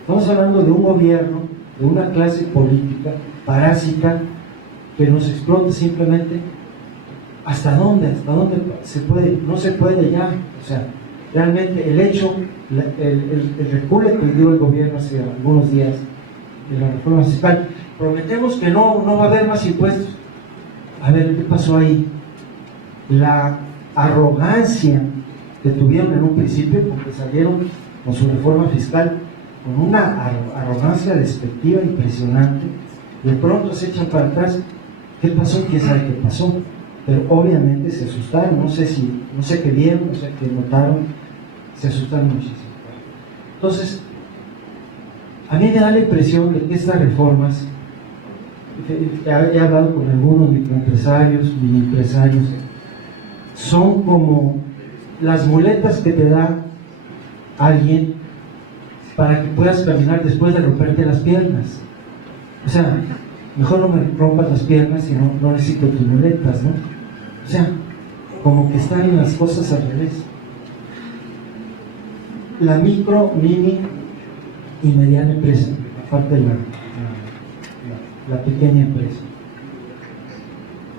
Estamos hablando de un gobierno, de una clase política parásita que nos explota simplemente. ¿Hasta dónde? ¿Hasta dónde se puede? No se puede ya. O sea, realmente el hecho, el recule que dio el gobierno hace algunos días de la reforma fiscal, prometemos que no va a haber más impuestos. A ver, ¿qué pasó ahí? La arrogancia que tuvieron en un principio, porque salieron con su reforma fiscal con una arrogancia despectiva impresionante, de pronto se echan para atrás. ¿Qué pasó? ¿Quién sabe qué pasó? Pero obviamente se asustaron, no sé qué vieron, no sé qué notaron, se asustaron muchísimo. Entonces, a mí me da la impresión de que estas reformas, he hablado con algunos microempresarios, mini empresarios, son como las muletas que te da alguien para que puedas caminar después de romperte las piernas. O sea, mejor no me rompas las piernas y no necesito tus muletas, ¿no? O sea, como que están las cosas al revés. La micro, mini y mediana empresa, aparte de la pequeña empresa.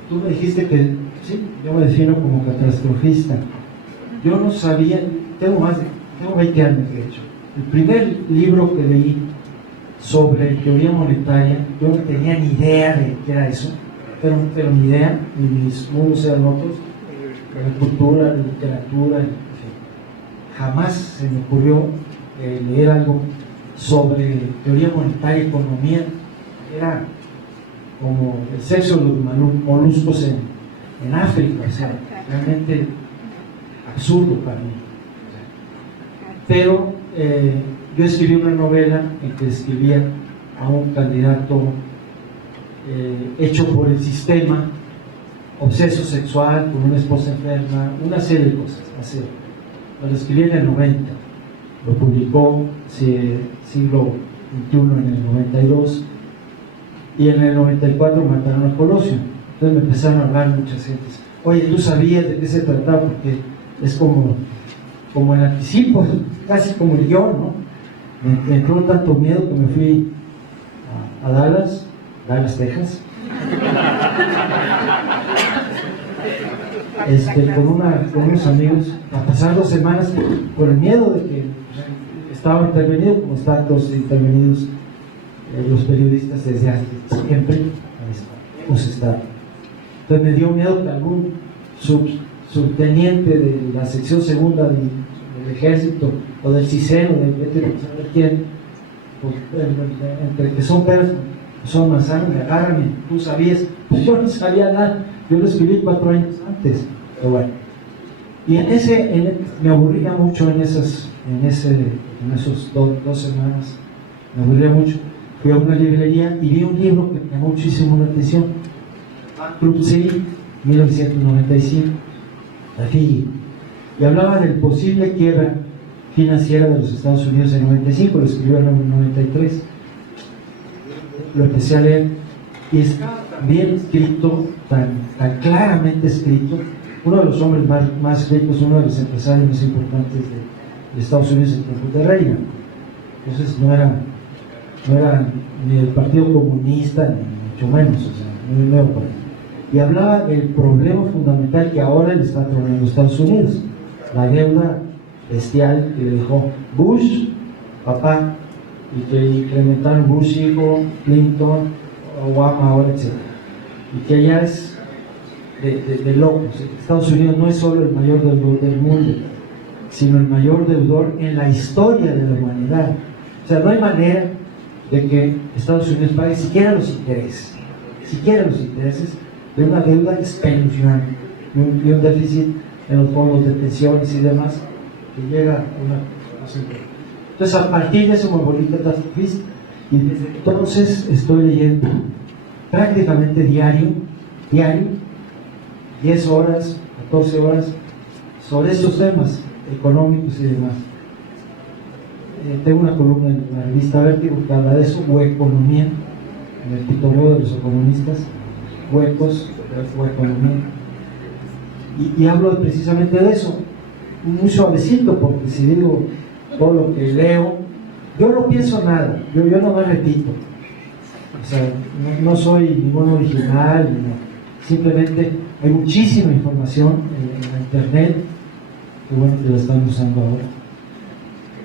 Tú me dijiste que, sí, yo me defino como catastrofista. Yo no sabía, tengo 20 años de hecho. El primer libro que leí sobre teoría monetaria, yo no tenía ni idea de qué era eso, pero ni idea, ni mis mundos eran otros, la cultura, la literatura, en fin. Jamás se me ocurrió leer algo sobre teoría monetaria, economía. Era como el sexo de los moluscos en África, o sea, realmente absurdo para mí. Pero yo escribí una novela en que describía a un candidato hecho por el sistema, obseso sexual, con una esposa enferma, una serie de cosas. Así. Lo escribí en el 90, lo publicó siglo XXI en el 92, y en el 94 mataron a Colosio. Entonces me empezaron a hablar muchas gentes. Oye, ¿tú sabías de qué se trataba? Porque es como el anticipo, casi como el guión, ¿no? Me entró tanto miedo que me fui a Dallas, Texas, con unos amigos, a pasar 2 semanas por el miedo de que estaba intervenido, como están todos intervenidos los periodistas desde hace siempre, hemos estado. Entonces me dio miedo que algún subteniente de la sección segunda del ejército o del CISEN o de saber quién, pues, entre que son peras, son manzanas, me agarran y tú sabías. Pues yo no sabía nada, yo lo escribí 4 años antes, pero bueno. Y me aburría mucho en esos 2 semanas, me aburría mucho. Fui a una librería y vi un libro que me llamó muchísimo la atención, Bankruptcy, 1995, así, y hablaba del posible quiebra financiera de los Estados Unidos en 95, lo escribió en el 93. Lo empecé a leer y está bien escrito, tan claramente escrito. Uno de los hombres más ricos, uno de los empresarios más importantes de Estados Unidos en tiempos de Reagan. Entonces no era ni del Partido Comunista, ni mucho menos, o sea, muy nuevo para él. Y hablaba del problema fundamental que ahora le está tronando a los Estados Unidos, la deuda bestial que le dejó Bush, papá, y que incrementaron Bush hijo, Clinton, Obama ahora, etc. Y que ya es de locos. Estados Unidos no es solo el mayor deudor del mundo, sino el mayor deudor en la historia de la humanidad. O sea, no hay manera de que Estados Unidos pague siquiera los intereses de una deuda espeluznante y un déficit en los fondos de pensiones y demás que llega a una. Entonces, a partir de eso me volví catastrofista y desde entonces estoy leyendo prácticamente diario, 10 horas, 14 horas sobre estos temas económicos y demás. Tengo una columna en la revista Vértigo que habla de eso, o economía, en el pitoreo de los economistas, huecos, o economía. y hablo precisamente de eso, muy suavecito, porque si digo todo lo que leo, yo no pienso nada, yo no me repito, o sea, no soy ningún original, simplemente hay muchísima información en la internet, que bueno que la están usando ahora,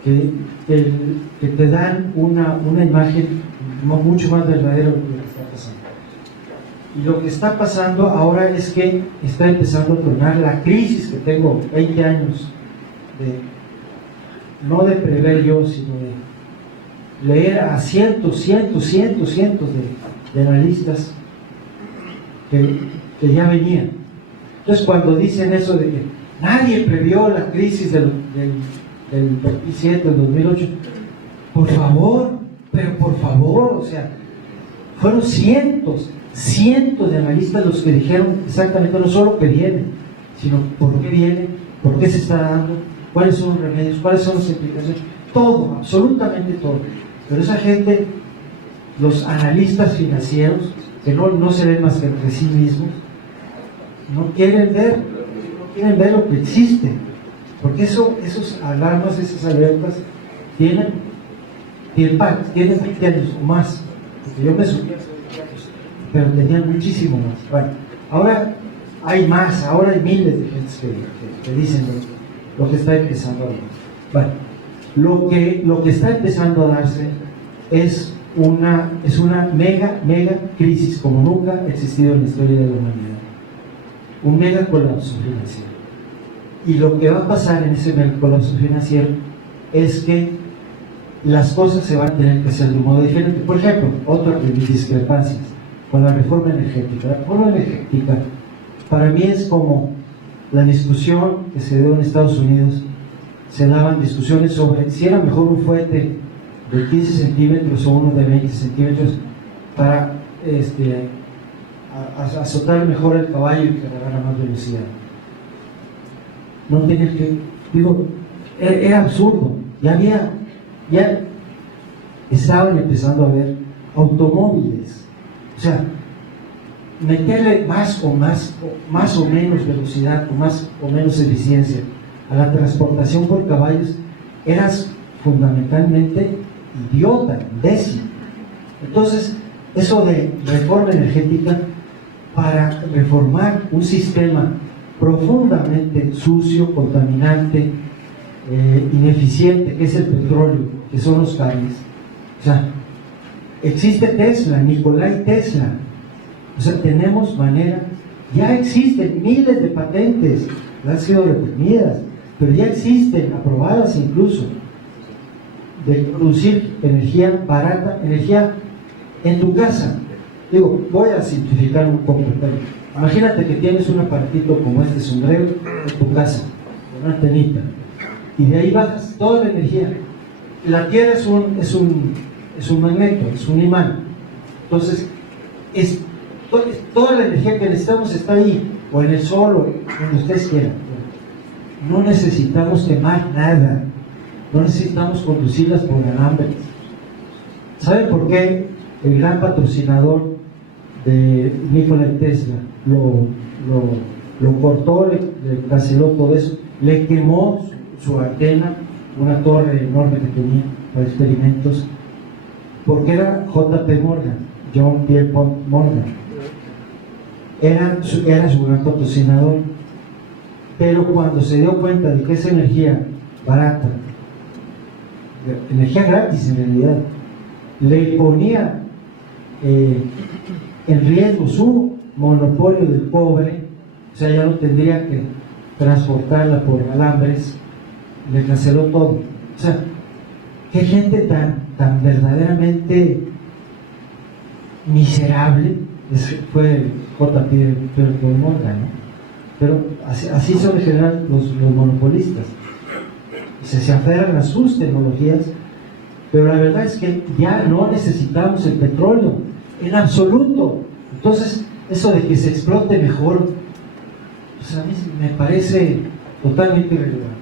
que te dan una imagen mucho más verdadera de lo que está pasando. Y lo que está pasando ahora es que está empezando a tornar la crisis que tengo 20 años no de prever yo, sino de leer a cientos de analistas que ya venían. Entonces, cuando dicen eso de que nadie previó la crisis del 2007, del 2008, por favor, o sea, fueron cientos de analistas los que dijeron exactamente no solo que viene, sino por qué viene, por qué se está dando, cuáles son los remedios, cuáles son las implicaciones, todo, absolutamente todo. Pero esa gente, los analistas financieros, que no se ven más que entre sí mismos, no quieren ver lo que existe, porque esos alarmas, esas alertas tienen 20 años o más, porque yo me subí hace 20 años, pero tenían muchísimo más. Bueno, ahora hay más, ahora hay miles de gente que dicen lo que está empezando a dar. Bueno, lo que está empezando a darse es una mega crisis como nunca ha existido en la historia de la humanidad, un mega colapso financiero. Y lo que va a pasar en ese mega colapso financiero es que las cosas se van a tener que hacer de un modo diferente. Por ejemplo, otra de mis discrepancias con la reforma energética. La reforma energética para mí es como la discusión que se dio en Estados Unidos. Se daban discusiones sobre si era mejor un fuete de 15 centímetros o uno de 20 centímetros para azotar mejor el caballo y que agarrara más velocidad. No tenía que, digo, era absurdo. Ya estaban empezando a ver automóviles, o sea, meterle más o menos velocidad, o más o menos eficiencia a la transportación por caballos, eras fundamentalmente idiota, imbécil. Entonces, eso de reforma energética para reformar un sistema profundamente sucio, contaminante, ineficiente, que es el petróleo, que son los cables. O sea, existe Tesla, Nikolai Tesla. O sea, tenemos manera, ya existen miles de patentes, han sido reprimidas, pero ya existen, aprobadas incluso, de producir energía barata, energía en tu casa. Digo, voy a simplificar un poco, pero imagínate que tienes un aparatito como este sombrero en tu casa, con una antenita, y de ahí bajas toda la energía. La Tierra es un magneto, es un imán. Entonces, toda la energía que necesitamos está ahí, o en el sol, o donde ustedes quieran. No necesitamos quemar nada, no necesitamos conducirlas por alambres. ¿Saben por qué el gran patrocinador de Nikola Tesla lo cortó, le canceló todo eso, le quemó su antena, una torre enorme que tenía para experimentos? Porque era J.P. Morgan, John Pierpont Morgan, era su gran patrocinador. Pero cuando se dio cuenta de que esa energía barata, energía gratis en realidad, le ponía en riesgo su monopolio del cobre, o sea, ya no tendría que transportarla por alambres, le canceló todo. O sea, qué gente tan verdaderamente miserable fue J.P. Morgan, ¿no? Pero así son en general los monopolistas. Se aferran a sus tecnologías, pero la verdad es que ya no necesitamos el petróleo en absoluto. Entonces, eso de que se explote mejor, pues a mí me parece totalmente irrelevante.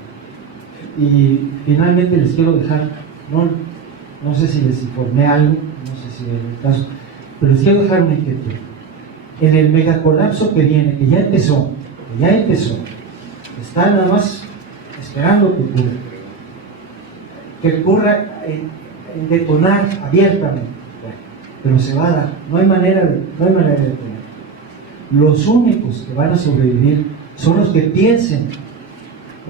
Y finalmente les quiero dejar, no sé si les informé algo, no sé si es el caso, pero les quiero dejar una inquietud. En el megacolapso que viene, que ya empezó, Ya empezó. Está nada más esperando que ocurra en detonar abiertamente. Pero se va a dar. No hay manera de detener. Los únicos que van a sobrevivir son los que piensen,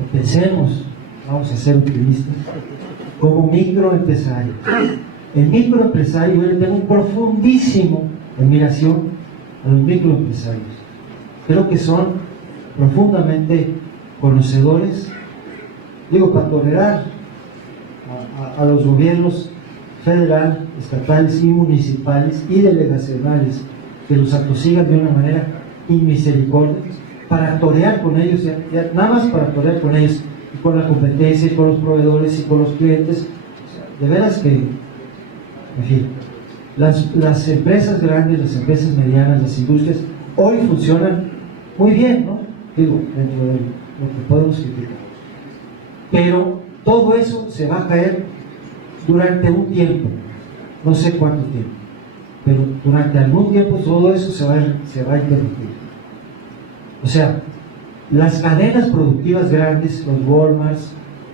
o pensemos, vamos a ser optimistas, como microempresarios. El microempresario, yo le tengo un profundísimo admiración a los microempresarios. Creo que son profundamente conocedores, digo, para tolerar a los gobiernos federal, estatales y municipales y delegacionales que los atosigan de una manera inmisericordia, para torear con ellos, nada más para torear con ellos, y con la competencia, y con los proveedores, y con los clientes. O sea, de veras que, en fin, las empresas grandes, las empresas medianas, las industrias, hoy funcionan muy bien, ¿no? Digo, dentro de lo que podemos criticar. Pero todo eso se va a caer durante un tiempo, no sé cuánto tiempo, pero durante algún tiempo todo eso se va a interrumpir. O sea, las cadenas productivas grandes, los Walmarts,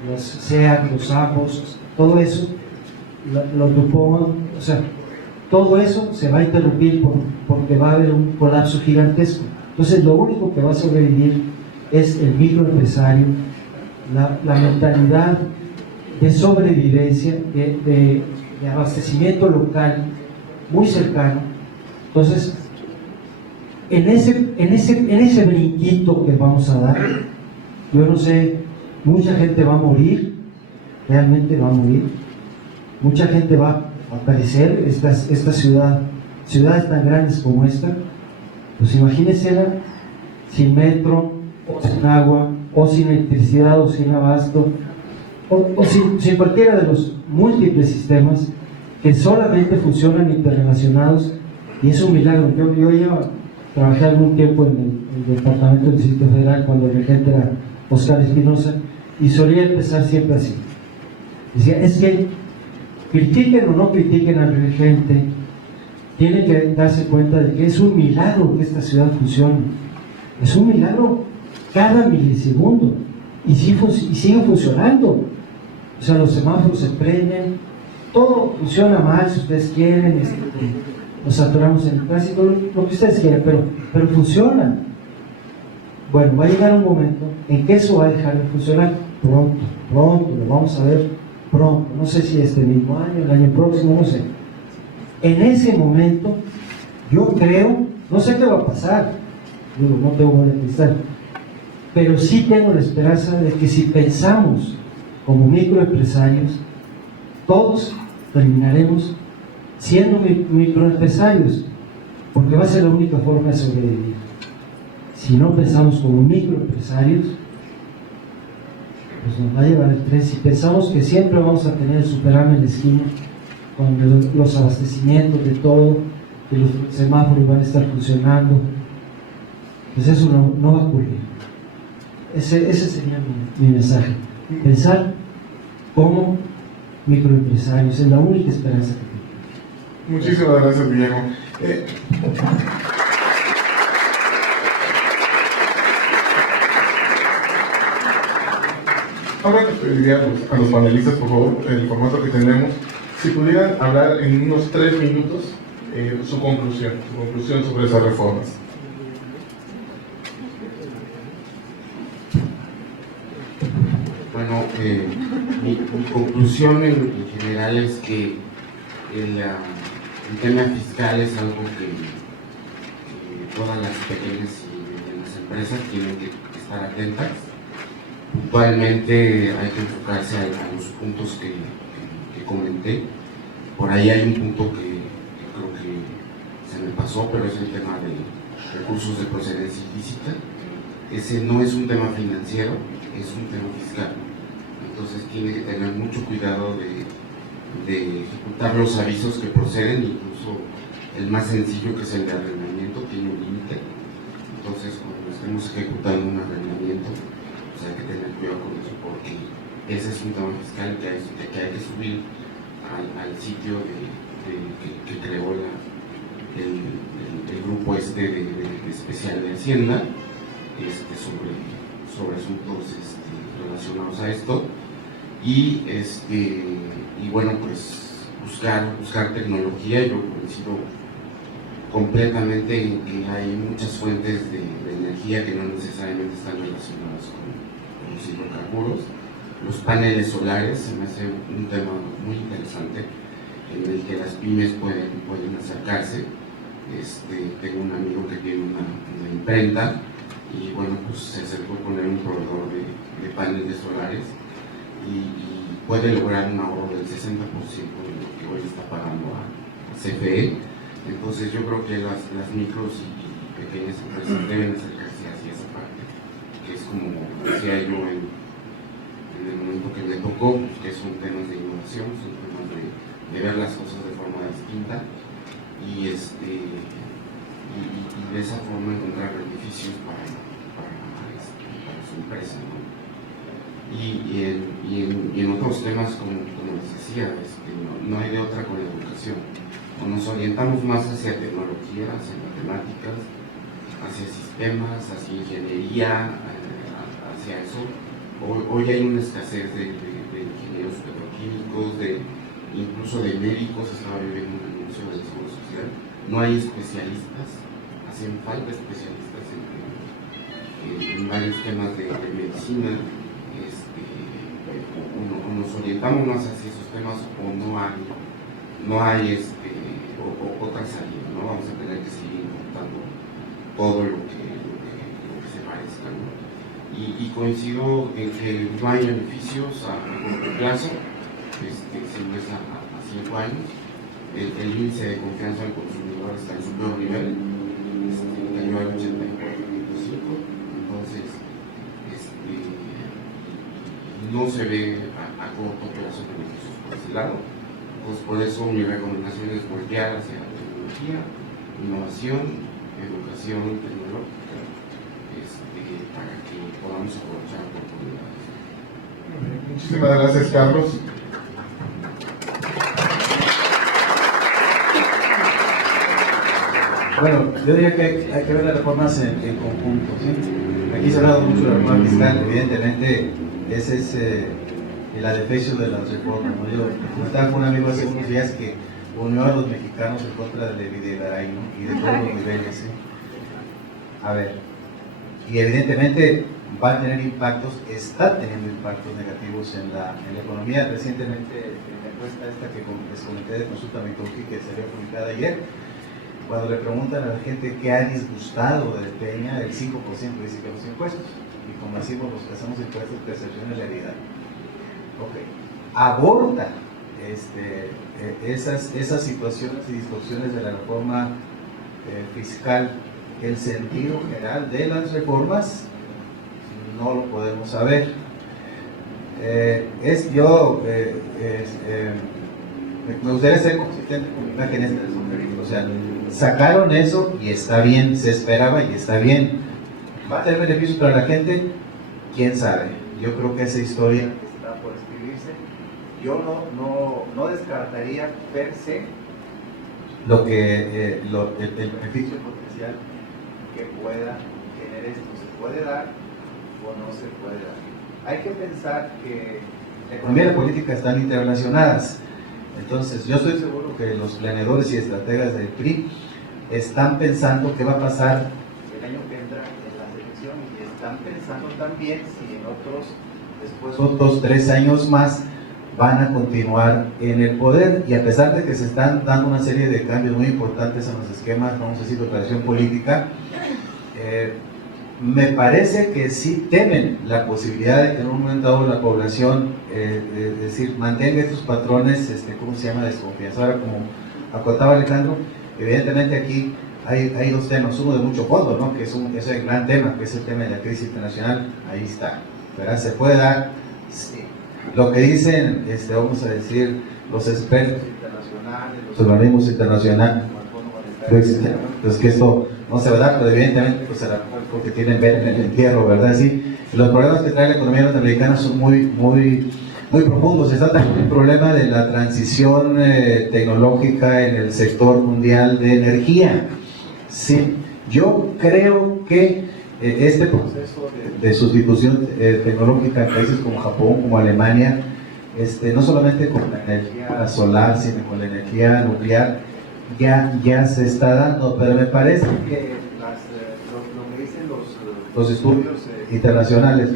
los Seat, los Amos, todo eso, los DuPont, o sea, todo eso se va a interrumpir porque va a haber un colapso gigantesco. Entonces, lo único que va a sobrevivir es el microempresario, la mentalidad de sobrevivencia, de abastecimiento local muy cercano. Entonces, en ese brinquito que vamos a dar, yo no sé, mucha gente va a morir, realmente va a morir, mucha gente va a perecer. Esta ciudades tan grandes como esta, pues imagínense sin metro, o sin agua, o sin electricidad, o sin abasto, o sin cualquiera de los múltiples sistemas que solamente funcionan interrelacionados, y es un milagro. Yo ya trabajé algún tiempo en el departamento del Distrito Federal cuando el regente era Oscar Espinosa, y solía empezar siempre así. Decía, es que critiquen o no critiquen al regente, tienen que darse cuenta de que es un milagro que esta ciudad funcione. Es un milagro cada milisegundo, y sigue funcionando. O sea, los semáforos se prenden, todo funciona mal si ustedes quieren, nos saturamos en el tránsito, lo que ustedes quieran, pero funciona. Bueno, va a llegar un momento en que eso va a dejar de funcionar pronto, lo vamos a ver pronto, no sé si este mismo año, el año próximo, no sé. En ese momento, yo creo, no sé qué va a pasar, digo, no tengo bola de cristal, pero sí tengo la esperanza de que si pensamos como microempresarios, todos terminaremos siendo microempresarios, porque va a ser la única forma de sobrevivir. Si no pensamos como microempresarios, pues nos va a llevar el tren. Si pensamos que siempre vamos a tener el superávit en la esquina, con los abastecimientos de todo, que los semáforos van a estar funcionando, pues eso no va a ocurrir. Ese sería mi mensaje. Pensar como microempresarios es la única esperanza que tengo. Muchísimas gracias, Guillermo. Ahora les pediría a los panelistas, por favor, el formato que tenemos, si pudieran hablar en unos 3 minutos su conclusión sobre esas reformas. Bueno, mi conclusión en general es que el tema fiscal es algo que todas las pequeñas y medianas empresas tienen que estar atentas. Puntualmente hay que enfocarse a los puntos que comenté. Por ahí hay un punto que creo que se me pasó, pero es el tema de recursos de procedencia ilícita. Ese no es un tema financiero, es un tema fiscal. Entonces tiene que tener mucho cuidado de ejecutar los avisos que proceden, incluso el más sencillo, que es el de arrendamiento, tiene un límite. Entonces, cuando estemos ejecutando un arrendamiento, pues hay que tener cuidado con eso, porque ese es un tema fiscal que hay que subir al sitio que creó el grupo de especial de Hacienda. sobre asuntos relacionados a esto. Y bueno, pues buscar tecnología. Yo coincido completamente en que hay muchas fuentes de energía que no necesariamente están relacionadas con los hidrocarburos. Los paneles solares se me hace un tema muy interesante en el que las pymes pueden acercarse. Tengo un amigo que tiene una imprenta y bueno, pues se acercó a poner un proveedor de paneles solares y puede lograr un ahorro del 60% de lo que hoy está pagando a CFE. Entonces yo creo que las micros y pequeñas empresas deben acercarse hacia esa parte, que es como decía yo en el momento que me tocó, que son temas de innovación, son temas de ver las cosas de forma distinta y de esa forma encontrar beneficios para su empresa, ¿no? Y en otros temas, como les decía, no hay de otra con la educación. O nos orientamos más hacia tecnología, hacia matemáticas, hacia sistemas, hacia ingeniería, hacia eso. Hoy hay una escasez de ingenieros petroquímicos, incluso de médicos. Estaba viviendo un anuncio del Seguro Social. No hay especialistas, hacen falta especialistas en varios temas de medicina. O nos orientamos más hacia esos temas o no hay otra salida, ¿no? Vamos a tener que seguir importando todo lo que se parezca, ¿no? Y coincido en que no hay beneficios a corto plazo, si no es a 5 años. El índice de confianza del consumidor está en su peor nivel, cayó al 84.5, entonces no se ve a corto plazo beneficios por ese lado. Pues por eso mi recomendación es voltear hacia la tecnología, innovación, educación tecnológica, para que podamos aprovechar oportunidades. Muchísimas gracias, Carlos. Bueno, yo diría que hay que ver las reformas en conjunto, ¿sí? Aquí se ha hablado mucho de la reforma fiscal, evidentemente ese es el adefesio de las reformas, ¿no? Yo estaba con un amigo hace unos días que unió a los mexicanos en contra de Videgaray, ¿no? Y de todos los niveles, ¿sí? A ver, y evidentemente va a tener impactos, está teniendo impactos negativos en la economía. Recientemente, en la encuesta esta que les comenté de consulta Mitowski, que salió publicada ayer, cuando le preguntan a la gente qué ha disgustado de Peña, el 5% dice que los impuestos. Y como decimos, los que hacemos impuestos, percepción es realidad. Ok, aborda esas situaciones y distorsiones de la reforma fiscal el sentido general de las reformas. No lo podemos saber. Me gustaría ser consistente con la imagen esta de Sonferito. O sea, sacaron eso y está bien, se esperaba y está bien. ¿Va a tener beneficios para la gente? ¿Quién sabe? Yo creo que esa historia está por escribirse. Yo no descartaría per se el beneficio potencial que pueda tener esto. ¿Se puede dar o no se puede dar? Hay que pensar que la economía y la política están interrelacionadas. Entonces, yo estoy seguro que los planeadores y estrategas del PRI están pensando qué va a pasar el año que entra en las elecciones y están pensando también si después otros 3 años más van a continuar en el poder, y a pesar de que se están dando una serie de cambios muy importantes en los esquemas, vamos a decir, de operación política, me parece que sí temen la posibilidad de que en un momento dado la población, es decir, mantenga estos patrones, ¿cómo se llama?, desconfianza. Ahora, como acotaba Alejandro, evidentemente aquí hay 2 temas, uno de mucho fondo, ¿no?, que es el gran tema, que es el tema de la crisis internacional. Ahí está, ¿verdad? Se puede dar, sí. Lo que dicen, vamos a decir, los expertos internacionales, los organismos internacionales, pues que esto no se va a dar, pero evidentemente pues a la mejor porque tienen ver en el entierro, ¿verdad? Sí, los problemas que trae la economía norteamericana son muy profundos. Está también el problema de la transición tecnológica en el sector mundial de energía. Sí, yo creo que este proceso de sustitución tecnológica en países como Japón, como Alemania, no solamente con la energía solar, sino con la energía nuclear, ya se está dando, pero me parece que lo que dicen los estudios internacionales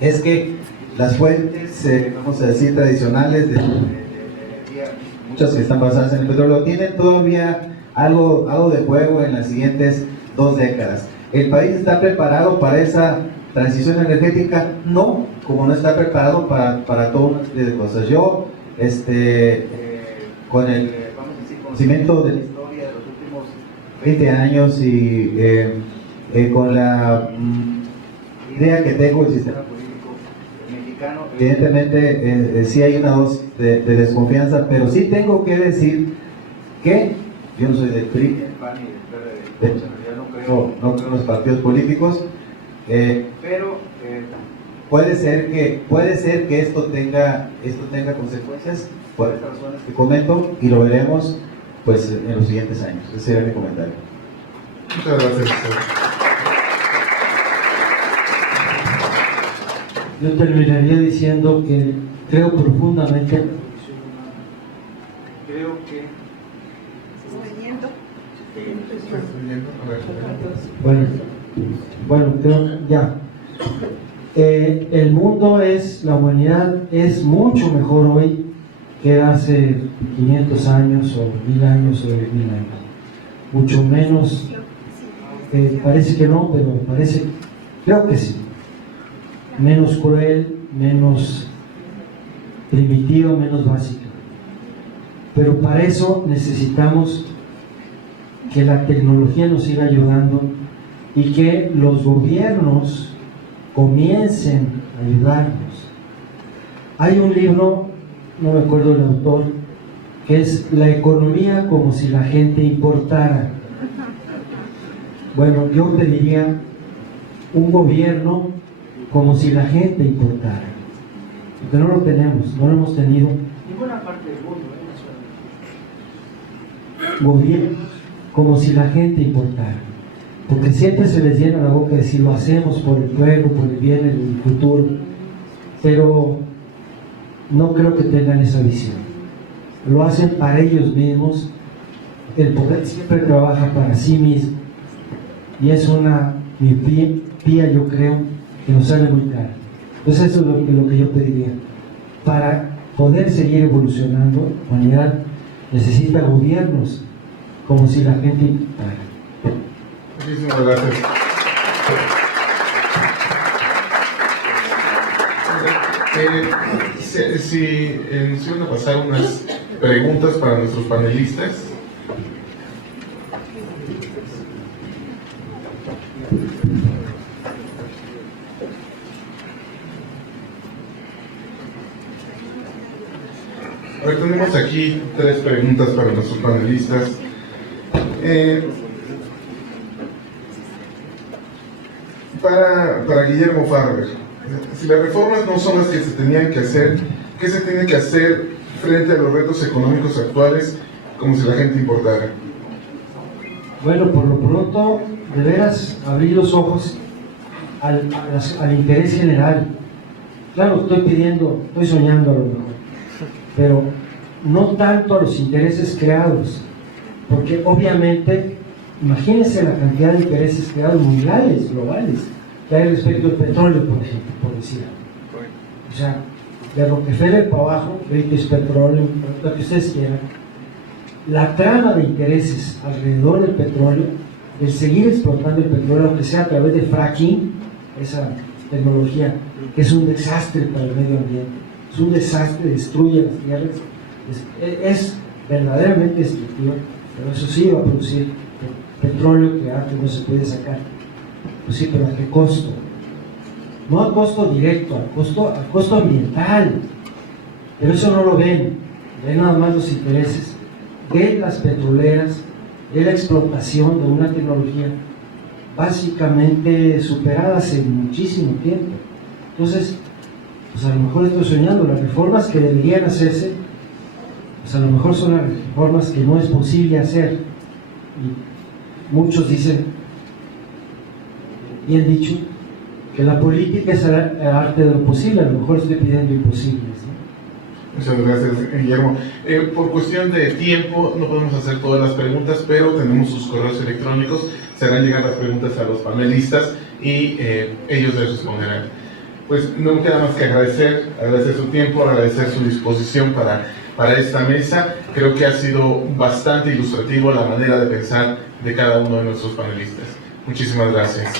es que las fuentes, vamos a decir, tradicionales de energía, muchas que están basadas en el petróleo, tienen todavía algo de juego en las siguientes 2 décadas. ¿El país está preparado para esa transición energética? No, como no está preparado para toda una serie de cosas. Yo, con el conocimiento de la historia de los últimos 20 años y con la idea que tengo del sistema político mexicano, evidentemente sí hay una dosis de desconfianza, pero sí tengo que decir que yo no soy del PRI, del PAN y del PRD, no creo en los partidos políticos, pero puede ser que esto tenga consecuencias por estas razones que comento, y lo veremos pues en los siguientes años. Ese era mi comentario. Muchas gracias. Yo terminaría diciendo que creo profundamente, creo que bueno, creo ya. El mundo la humanidad es mucho mejor hoy que hace 500 años o 1000 años o 1000 años. Mucho menos, parece que no, pero creo que sí. Menos cruel, menos primitiva, menos básica. Pero para eso necesitamos que la tecnología nos siga ayudando y que los gobiernos comiencen a ayudarnos. Hay un libro, no me acuerdo el autor, que es La economía como si la gente importara. Bueno, yo pediría un gobierno como si la gente importara, porque no lo tenemos, no lo hemos tenido en ninguna parte del mundo. Gobiernos como si la gente importara, porque siempre se les llena la boca de decir lo hacemos por el pueblo, por el bien, el futuro, pero no creo que tengan esa visión. Lo hacen para ellos mismos. El poder siempre trabaja para sí mismo, y es una miopía, yo creo, que nos sale muy caro. Entonces eso es lo que yo pediría. Para poder seguir evolucionando, la humanidad necesita gobiernos como si la gente importara. Muchísimas gracias. Si nos iban a pasar unas preguntas para nuestros panelistas. A ver, tenemos aquí 3 preguntas para nuestros panelistas. Para Guillermo Farber, si las reformas no son las que se tenían que hacer, ¿qué se tiene que hacer frente a los retos económicos actuales como si la gente importara? Bueno, por lo pronto, de veras, abrir los ojos al interés general. Claro, estoy soñando a lo mejor, pero no tanto a los intereses creados, porque obviamente, imagínense la cantidad de intereses creados mundiales, globales, que hay respecto al petróleo, por ejemplo, por decir algo. O sea, de Rockefeller para abajo, British Petroleum, lo que ustedes quieran, la trama de intereses alrededor del petróleo, el seguir explotando el petróleo, aunque sea a través de fracking, esa tecnología que es un desastre para el medio ambiente, es un desastre, destruye las tierras, es verdaderamente destructiva, pero eso sí va a producir petróleo que antes no se puede sacar. Pues sí, pero ¿a qué costo? No a costo directo, a costo ambiental. Pero eso no lo ven nada más los intereses de las petroleras, de la explotación de una tecnología básicamente superada hace muchísimo tiempo. Entonces, pues a lo mejor estoy soñando, las reformas que deberían hacerse, pues a lo mejor son las reformas que no es posible hacer. Y muchos dicen, bien dicho, que la política es el arte de lo posible, a lo mejor estoy pidiendo imposibles, ¿no? Muchas gracias, Guillermo. Por cuestión de tiempo no podemos hacer todas las preguntas, pero tenemos sus correos electrónicos, se harán llegar las preguntas a los panelistas y ellos les responderán. Pues no me queda más que agradecer su tiempo, agradecer su disposición para esta mesa. Creo que ha sido bastante ilustrativo la manera de pensar de cada uno de nuestros panelistas. Muchísimas gracias.